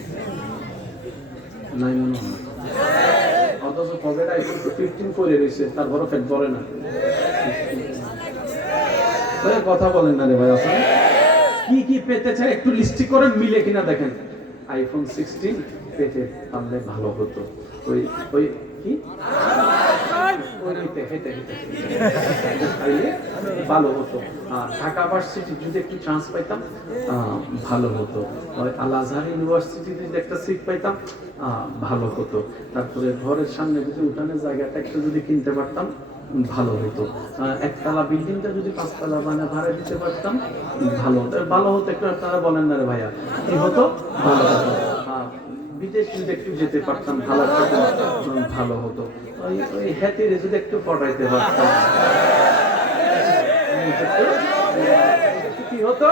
নাই মনে হয়, অথচ পকেট আইফোন 15 পরে রয়েছে, তারপরও ফেট পড়ে না। কথা বলেন না রে ভাই। আসলে কি কি পেতে চাই একটু লিস্টি করেন, মিলে কিনা দেখেন। আইফোন 16 পেতে পারলে ভালো হতো। ওই ওই কি ভালো হতো। ঢাকা ভার্সিটি যদি একটু চান্স পাইতাম ভালো হতো। আল আজহার ইউনিভার্সিটিতে যদি একটা সিট পাইতাম ভালো হতো। তারপরে ঘরের সামনে যদি উঠানের জায়গাটা একটু যদি কিনতে পারতাম ভালো হতো। একতলা বিল্ডিংটা যদি 5 তলা ভাড়া দিতে পারতাম ভালো হতো। ভালো হতো একটু আপনারা বলেন না রে ভাইয়া, কি হতো? ভালো হতো। বিদেশ যদি একটু যেতে পারতাম ভালো হতো। ওই হ্যাতিরে যদি একটু পড়াইতে পারতাম কি হতো?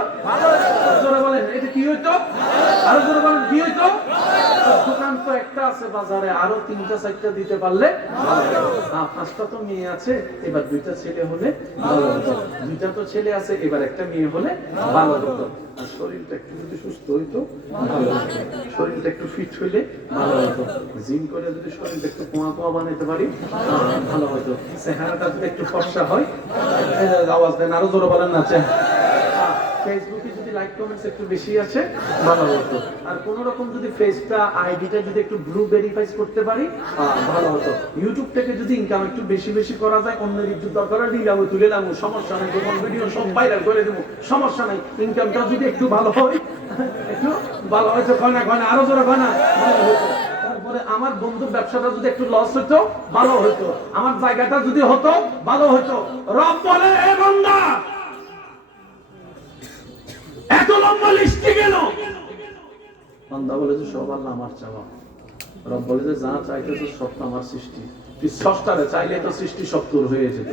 জোরে বলেন, এটা কি হইতো? আরো জোরে বলেন, কি হইতো? দোকান তো একটা আছে বাজারে, আরো 3টা 4টা দিতে পারলে ভালো হতো। 5টা তো মেয়ে আছে, এবার 2টা ছেলে হলে ভালো হতো। 2টা তো ছেলে আছে, এবার একটা মেয়ে হলে ভালো হতো। আর শরীরটা একটু যদি সুস্থ হইতো ভালো হতো, শরীরটা একটু ফিট হইলে ভালো হতো। জিম করে যদি শরীরটা একটু কোয়া কোয়া বানাইতে পারি ভালো হতো। চেহারাটা যদি একটু ফর্সা হয়, আওয়াজ দেন, আরো জোরে বলেন না। ফেসবুকে যদি লাইক কমেন্টস একটু বেশি আছে ভালো হতো। আর কোন রকম যদি ফেসটা আইডিটা যদি একটু ব্লু ভেরিফাই করতে পারি ভালো হতো। ইউটিউব থেকে যদি ইনকাম একটু বেশি বেশি করা যায়, অন্যের একটু দরকার দিলাম তুলে দাম, সমস্যা নাই। যখন ভিডিও সব ভাইরাল করে দেবো, সমস্যা নাই। ইনকামটা যদি একটু ভালো হয়, একটু ভালো হয়তো কয় না আরো জোরে কয় না ভালো হতো। তারপরে আমার বন্ধুর ব্যবসাটা যদি একটু লস হতো ভালো হতো, আমার জায়গাটা যদি হতো ভালো হতো। রব বলে, এ বান্দা এত লম্বা লিস্টে গেল। বান্দা বলে যে সব আল্লাহ আমার চাওয়া। রব বলে যে যা চাইতেছো সব আমার সৃষ্টি। তুই স্রষ্টারে চাইলে তো সৃষ্টি সব তোর হয়ে যেত।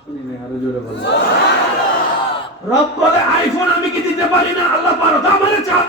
শুনি না, আরো জোরে বল। রব বলে আইফোন আমি কি দিতে পারি না? আল্লাহ পারো, তা আমারে চাও।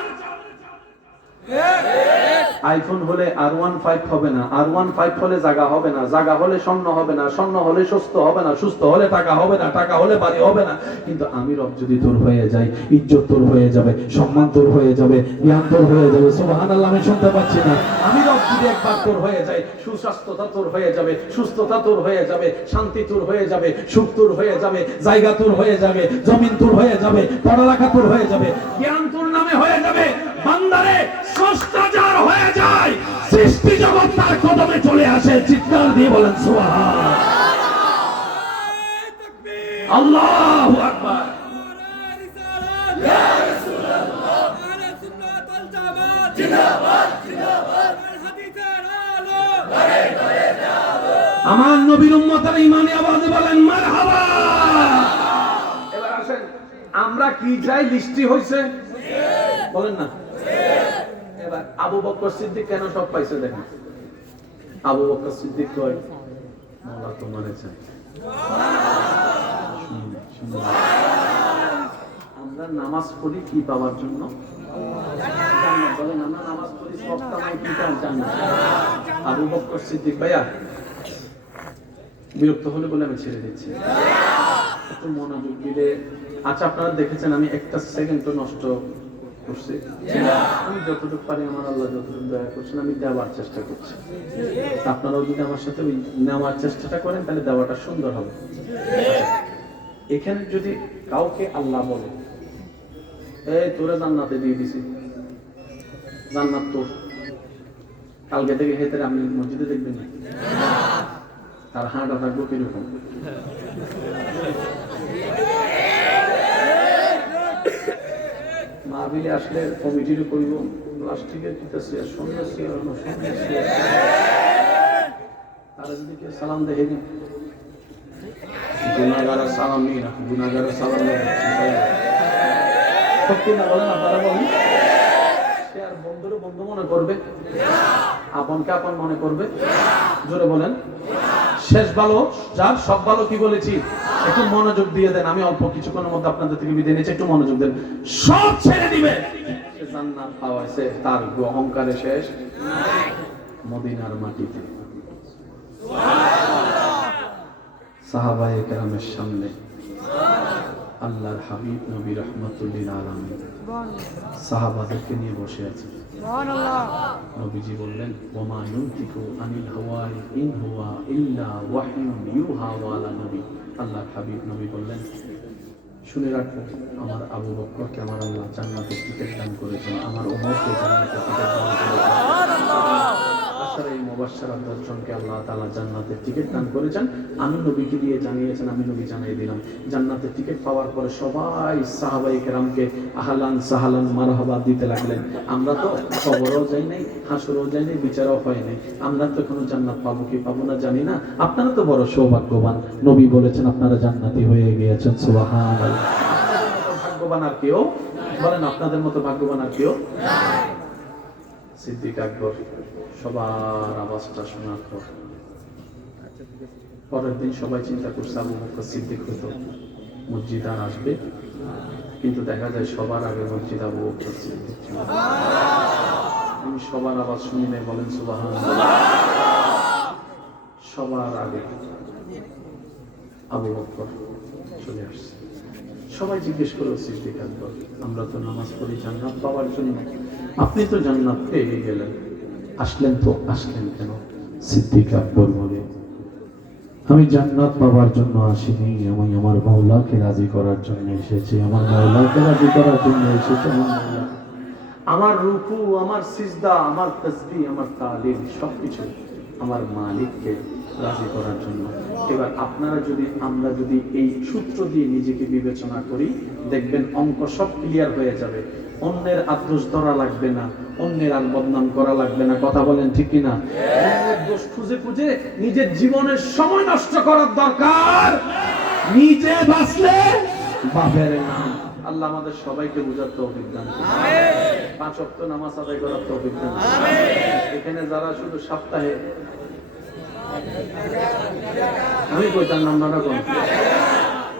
আইফোন হলে R15 হবে না, R15 হলে জায়গা হবে না, জায়গা হলে স্বর্ণ হবে না, স্বর্ণ হলে সুস্থ হবে না, সুস্থ হলে টাকা হবে না, টাকা হলে বাড়ি হবে না। কিন্তু আমি রব যদি তোর হয়ে যাই, ইজ্জত তোর হয়ে যাবে, সম্মান তোর হয়ে যাবে, জ্ঞান তোর হয়ে যাবে। সুবহানাল্লাহ, আমি শুনতে পাচ্ছি না। আমি রব যদি একবার তোর হয়ে যাই, সুস্বাস্থ্যতা তোর হয়ে যাবে, সুস্থতা তোর হয়ে যাবে, শান্তি তোর হয়ে যাবে, সুখ তোর হয়ে যাবে, জায়গা তোর হয়ে যাবে, জমিন তোর হয়ে যাবে, পড়ালেখা তোর হয়ে যাবে, জ্ঞান তোর নামে হয়ে যাবে। বান্দারে স্রষ্টা যার হয়ে যায়, সৃষ্টি জগৎ তার কদমে চলে আসে। এসে চিৎকার দিয়ে বলেন সুবহান আল্লাহু আকবার। আমার নবীর উম্মতের ঈমানে আওয়াজে বলেন মারহাবা। এবার আসেন আমরা কি চাই, লিস্টি হইছে বলেন না। এবার আবু বকর সিদ্দিক কেন সব পাইছে দেখেন। আবু বকর সিদ্দিক কয় মাওলা তোমারে চাই। আমরা নামাজ পড়ি কি পাওয়ার জন্য? জান্নাত। বলেন আমরা নামাজ পড়ি সব কামাই কি পাওয়ার জন্য? আবু বকর সিদ্দিক ভাইয়া বিরক্ত হলে বলে আমি ছেড়ে দিচ্ছি, একটু মনোযোগ দিলে। আচ্ছা আপনারা দেখেছেন আমি একটা সেকেন্ডও নষ্ট করছি? আমি যতটুকু পারি আমার আল্লাহ যতটুকু দয়া করছেন আমি দেওয়ার চেষ্টা করছি। আপনারাও যদি আমার সাথে ওই নেওয়ার চেষ্টাটা করেন তাহলে দেওয়াটা সুন্দর হবে। এখানে যদি কাউকে আল্লাহ বলে এই তোরা জান্নাতে দিয়ে দিছি, জান্নাত তোর, কালকে থেকে হেঁটে আপনি মসজিদে দেখবেন না, তার হাঁটা থাকবো কিরকম? মাহফিলে আসলে কমিটিরও কইব প্লাস্টিকের দিতেছি আর সন্ন্যাসী আর সন্ন্যাসী, তারা যদি কেউ সালাম দেখে দিন, গুনাহগার সালাম নিই না, গুনাহগার সালাম নেই, সত্যি না বলেন? আপনারা বলেন সে আর বন্ধুরও বন্ধু মনে করবে, আপনকে আপন মনে করবে? জোরে বলেন। শেষ ভালো যার সব ভালো কি বলেছি? একটু মনোযোগ দিয়ে দেন, আমি অল্প কিছুক্ষণের মধ্যে আপনাদের থেকে বিদায় নিচ্ছি, একটু মনোযোগ দেন। সব ছেড়ে দিবে, সে জান্নাত পাওয়াছে, তার অহংকারে শেষ মদিনার মাটিতে। সাহাবায়ে কেরামের সামনে আল্লাহর হাবিব নবী রাহমাতুল লিল আলামিন সাহাবাদেরকে নিয়ে বসে আছে। সুবহানাল্লাহ। নবীজি বললেন ওমা ইউনতিকু আনিল হাওয়া ইন হুয়া ইল্লা ওয়াহয়ুন ইউহা ওয়ালা নবী। আল্লাহর হাবিব নবী বললেন শুনে রাখো, আমার আবু বকরকে আমার আল্লাহ জান্নাতের টিকিট দান করেছেন, আমার ওমরকে জান্নাতের টিকিট দান করেছেন। এই মুবাশশারাত 10 জনকে আল্লাহ তাআলা জান্নাতের টিকিট দান করেছেন। আমি নবীকে দিয়ে জানিয়েছেন, আমি নবী জানিয়ে দিলাম। জান্নাতের টিকিট পাওয়ার পরে সবাই সাহাবায়ে কেরামকে আহলান সাহলান মারহাবা দিতে লাগলেন। আমরা তো কবরও যাই নাই, হাসরেও যাই নাই, বিচারও হয় নাই, আমরা তো কোনো জান্নাত পাবো কি পাবো না জানি না। আপনারা তো বড় সৌভাগ্যবান, নবী বলেছেন আপনারা জান্নাতি হয়ে গিয়েছেন। সুবহানাল্লাহ। ভাগ্যবান আর কেউ বলেন, আপনাদের মতো ভাগ্যবান আর কেউ নাই। সিদ্দিক আকবর সবার আওয়াজটা শোনার পর পরের দিন সবাই চিন্তা করছে আবু বকর সিদ্দিক হয়তো মসজিদ আর আসবে, কিন্তু দেখা যায় সবার আগে মসজিদ আবু বকর সিদ্দিক ছিল। আমি সবার আওয়াজ শুনি নাই, বলেন সুবহানাল্লাহ। সবার আগে আবু বকর চলে আসছে। সবাই জিজ্ঞেস করলো সিদ্দিক আকবর আমরা তো নামাজ পড়ি জান্নাত পাওয়ার জন্য, আপনি তো জান্নাত পেয়ে গেলেন, আসলেন তো আসলেন কেন? সিদ্দিক আকবর বলে আমি জান্নাত পাওয়ার জন্য আসিনি, আমি আমার মাওলাকে রাজি করার জন্য এসেছি, আমার মাওলাকে রাজি করার জন্য এসেছি। আমার রুকু, আমার সিজদা, আমার তাসবিহ, আমার তালিম সবকিছু আমার মালিককে রাজি করার জন্য। এবার আপনারা যদি আমরা যদি এই সূত্র দিয়ে নিজেকে বিবেচনা করি দেখবেন অঙ্ক সব ক্লিয়ার হয়ে যাবে। অন্যের আদোষ ধরা লাগবে না, অন্যের আর বদনাম করা লাগবে না। কথা বলেন ঠিক কিনা? অন্যের দোষ খুঁজে খুঁজে নিজের জীবনের সময় নষ্ট করার দরকার, নিজে বাঁচলে বাপের নাম। আল্লাহ আমাদের সবাইকে বুঝার তৌফিক দান করুন। আমিন। 5 ওয়াক্ত নামাজ আদায় করার তৌফিক দান করুন। আমিন। এখানে যারা শুধু সপ্তাহে আমি কইতাম নাম্বারটা কোন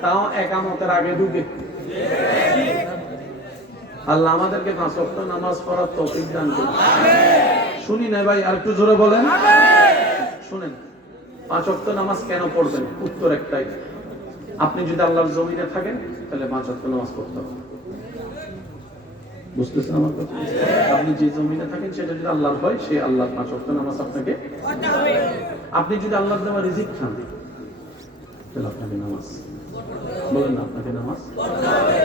তাও একামতের আগে ঢুকে, আল্লাহ আমাদেরকে 5 ওয়াক্ত নামাজ পড়ার তৌফিক দান করুন। আমিন। শুনি না ভাই, আর একটু জোরে বলেন। আমিন। শুনেন 5 ওয়াক্ত নামাজ কেন পড়বেন? উত্তর একটাই, আপনি যদি আল্লাহর জমিনে থাকেন তাহলে 5 ওয়াক্ত নামাজ পড়তে হবে। বুঝতেছেন আমার কথা? আপনি যে জমিনে থাকেন সেটা যদি আল্লাহর হয়, সে আল্লাহর 5 ওয়াক্ত নামাজ আপনাকে পড়তে হবে। আপনি যদি আল্লাহর দেওয়া রিজিক খান তাহলে আপনাকে নামাজ বলেন না, আপনাকে নামাজ পড়তে হবে।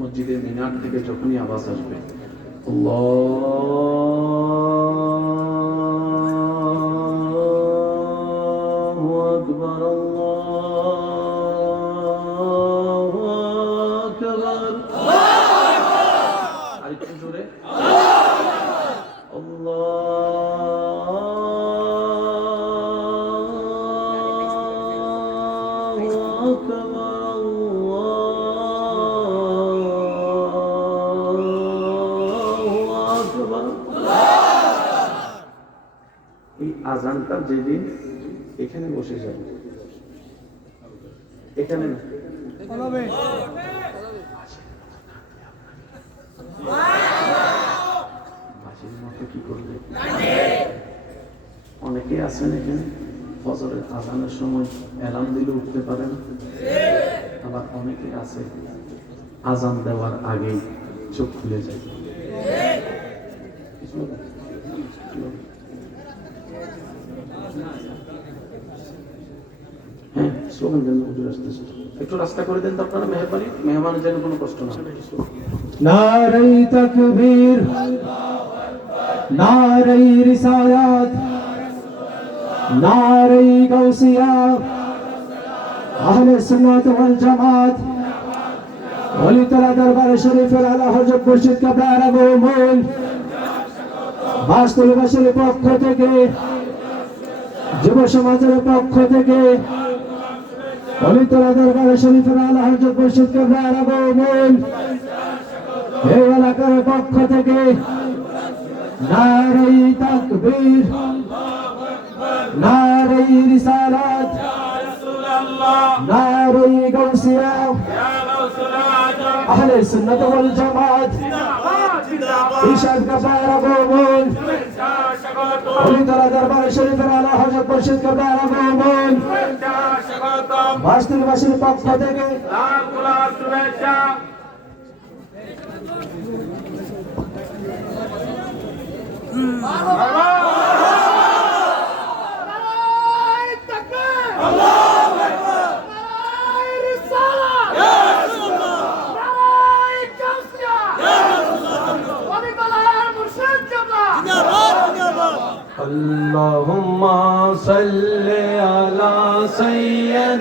মসজিদের মিনার থেকে যখনই আওয়াজ আসবে আল্লাহু এই আজানটা যেদিন এখানে বসে যাবে, এখানে না, বাসির মতো কি করবে? অনেকে আছেন এখানে ফজরের আজানের সময় অ্যালার্ম দিলে উঠতে পারেন, আবার অনেকে আছে আজান দেওয়ার আগেই চোখ খুলে যায়। হ্যাঁ, স্লোগান দেন, হুজুর আসতেছে, একটু রাস্তা করে দেন তো আপনারা, মেহরবানি, মেহমানের যেন কোনো কষ্ট না হয়। নারে তাকবীর, নারে রিসালাত, নারে গাউসিয়া, আহলে সুন্নাত ওয়াল জামাত, ওলিতলা দরবার শরীফের আলা হযরত মুর্শিদ কাবলার আগমন, বাস্তববাসীর পক্ষ থেকে, যুব সমাজের পক্ষ থেকে, ওলিতলা দরবার শরীফের আলা হযরত মুর্শিদ কাবলার আগমন, এই এলাকার পক্ষ থেকে নারে তাকবীর, নারে রিসালাত, নারে গাউসিয়া, আহলে সুন্নাত ওয়াল জামাত, ইরশাদ কাবলার আগমন, ওলিতলা দরবার শরীফের আলা হযরত মুর্শিদ কাবলার আগমন, বাস্তববাসীর পক্ষ থেকে শুভেচ্ছা। اللهم صل على سيدنا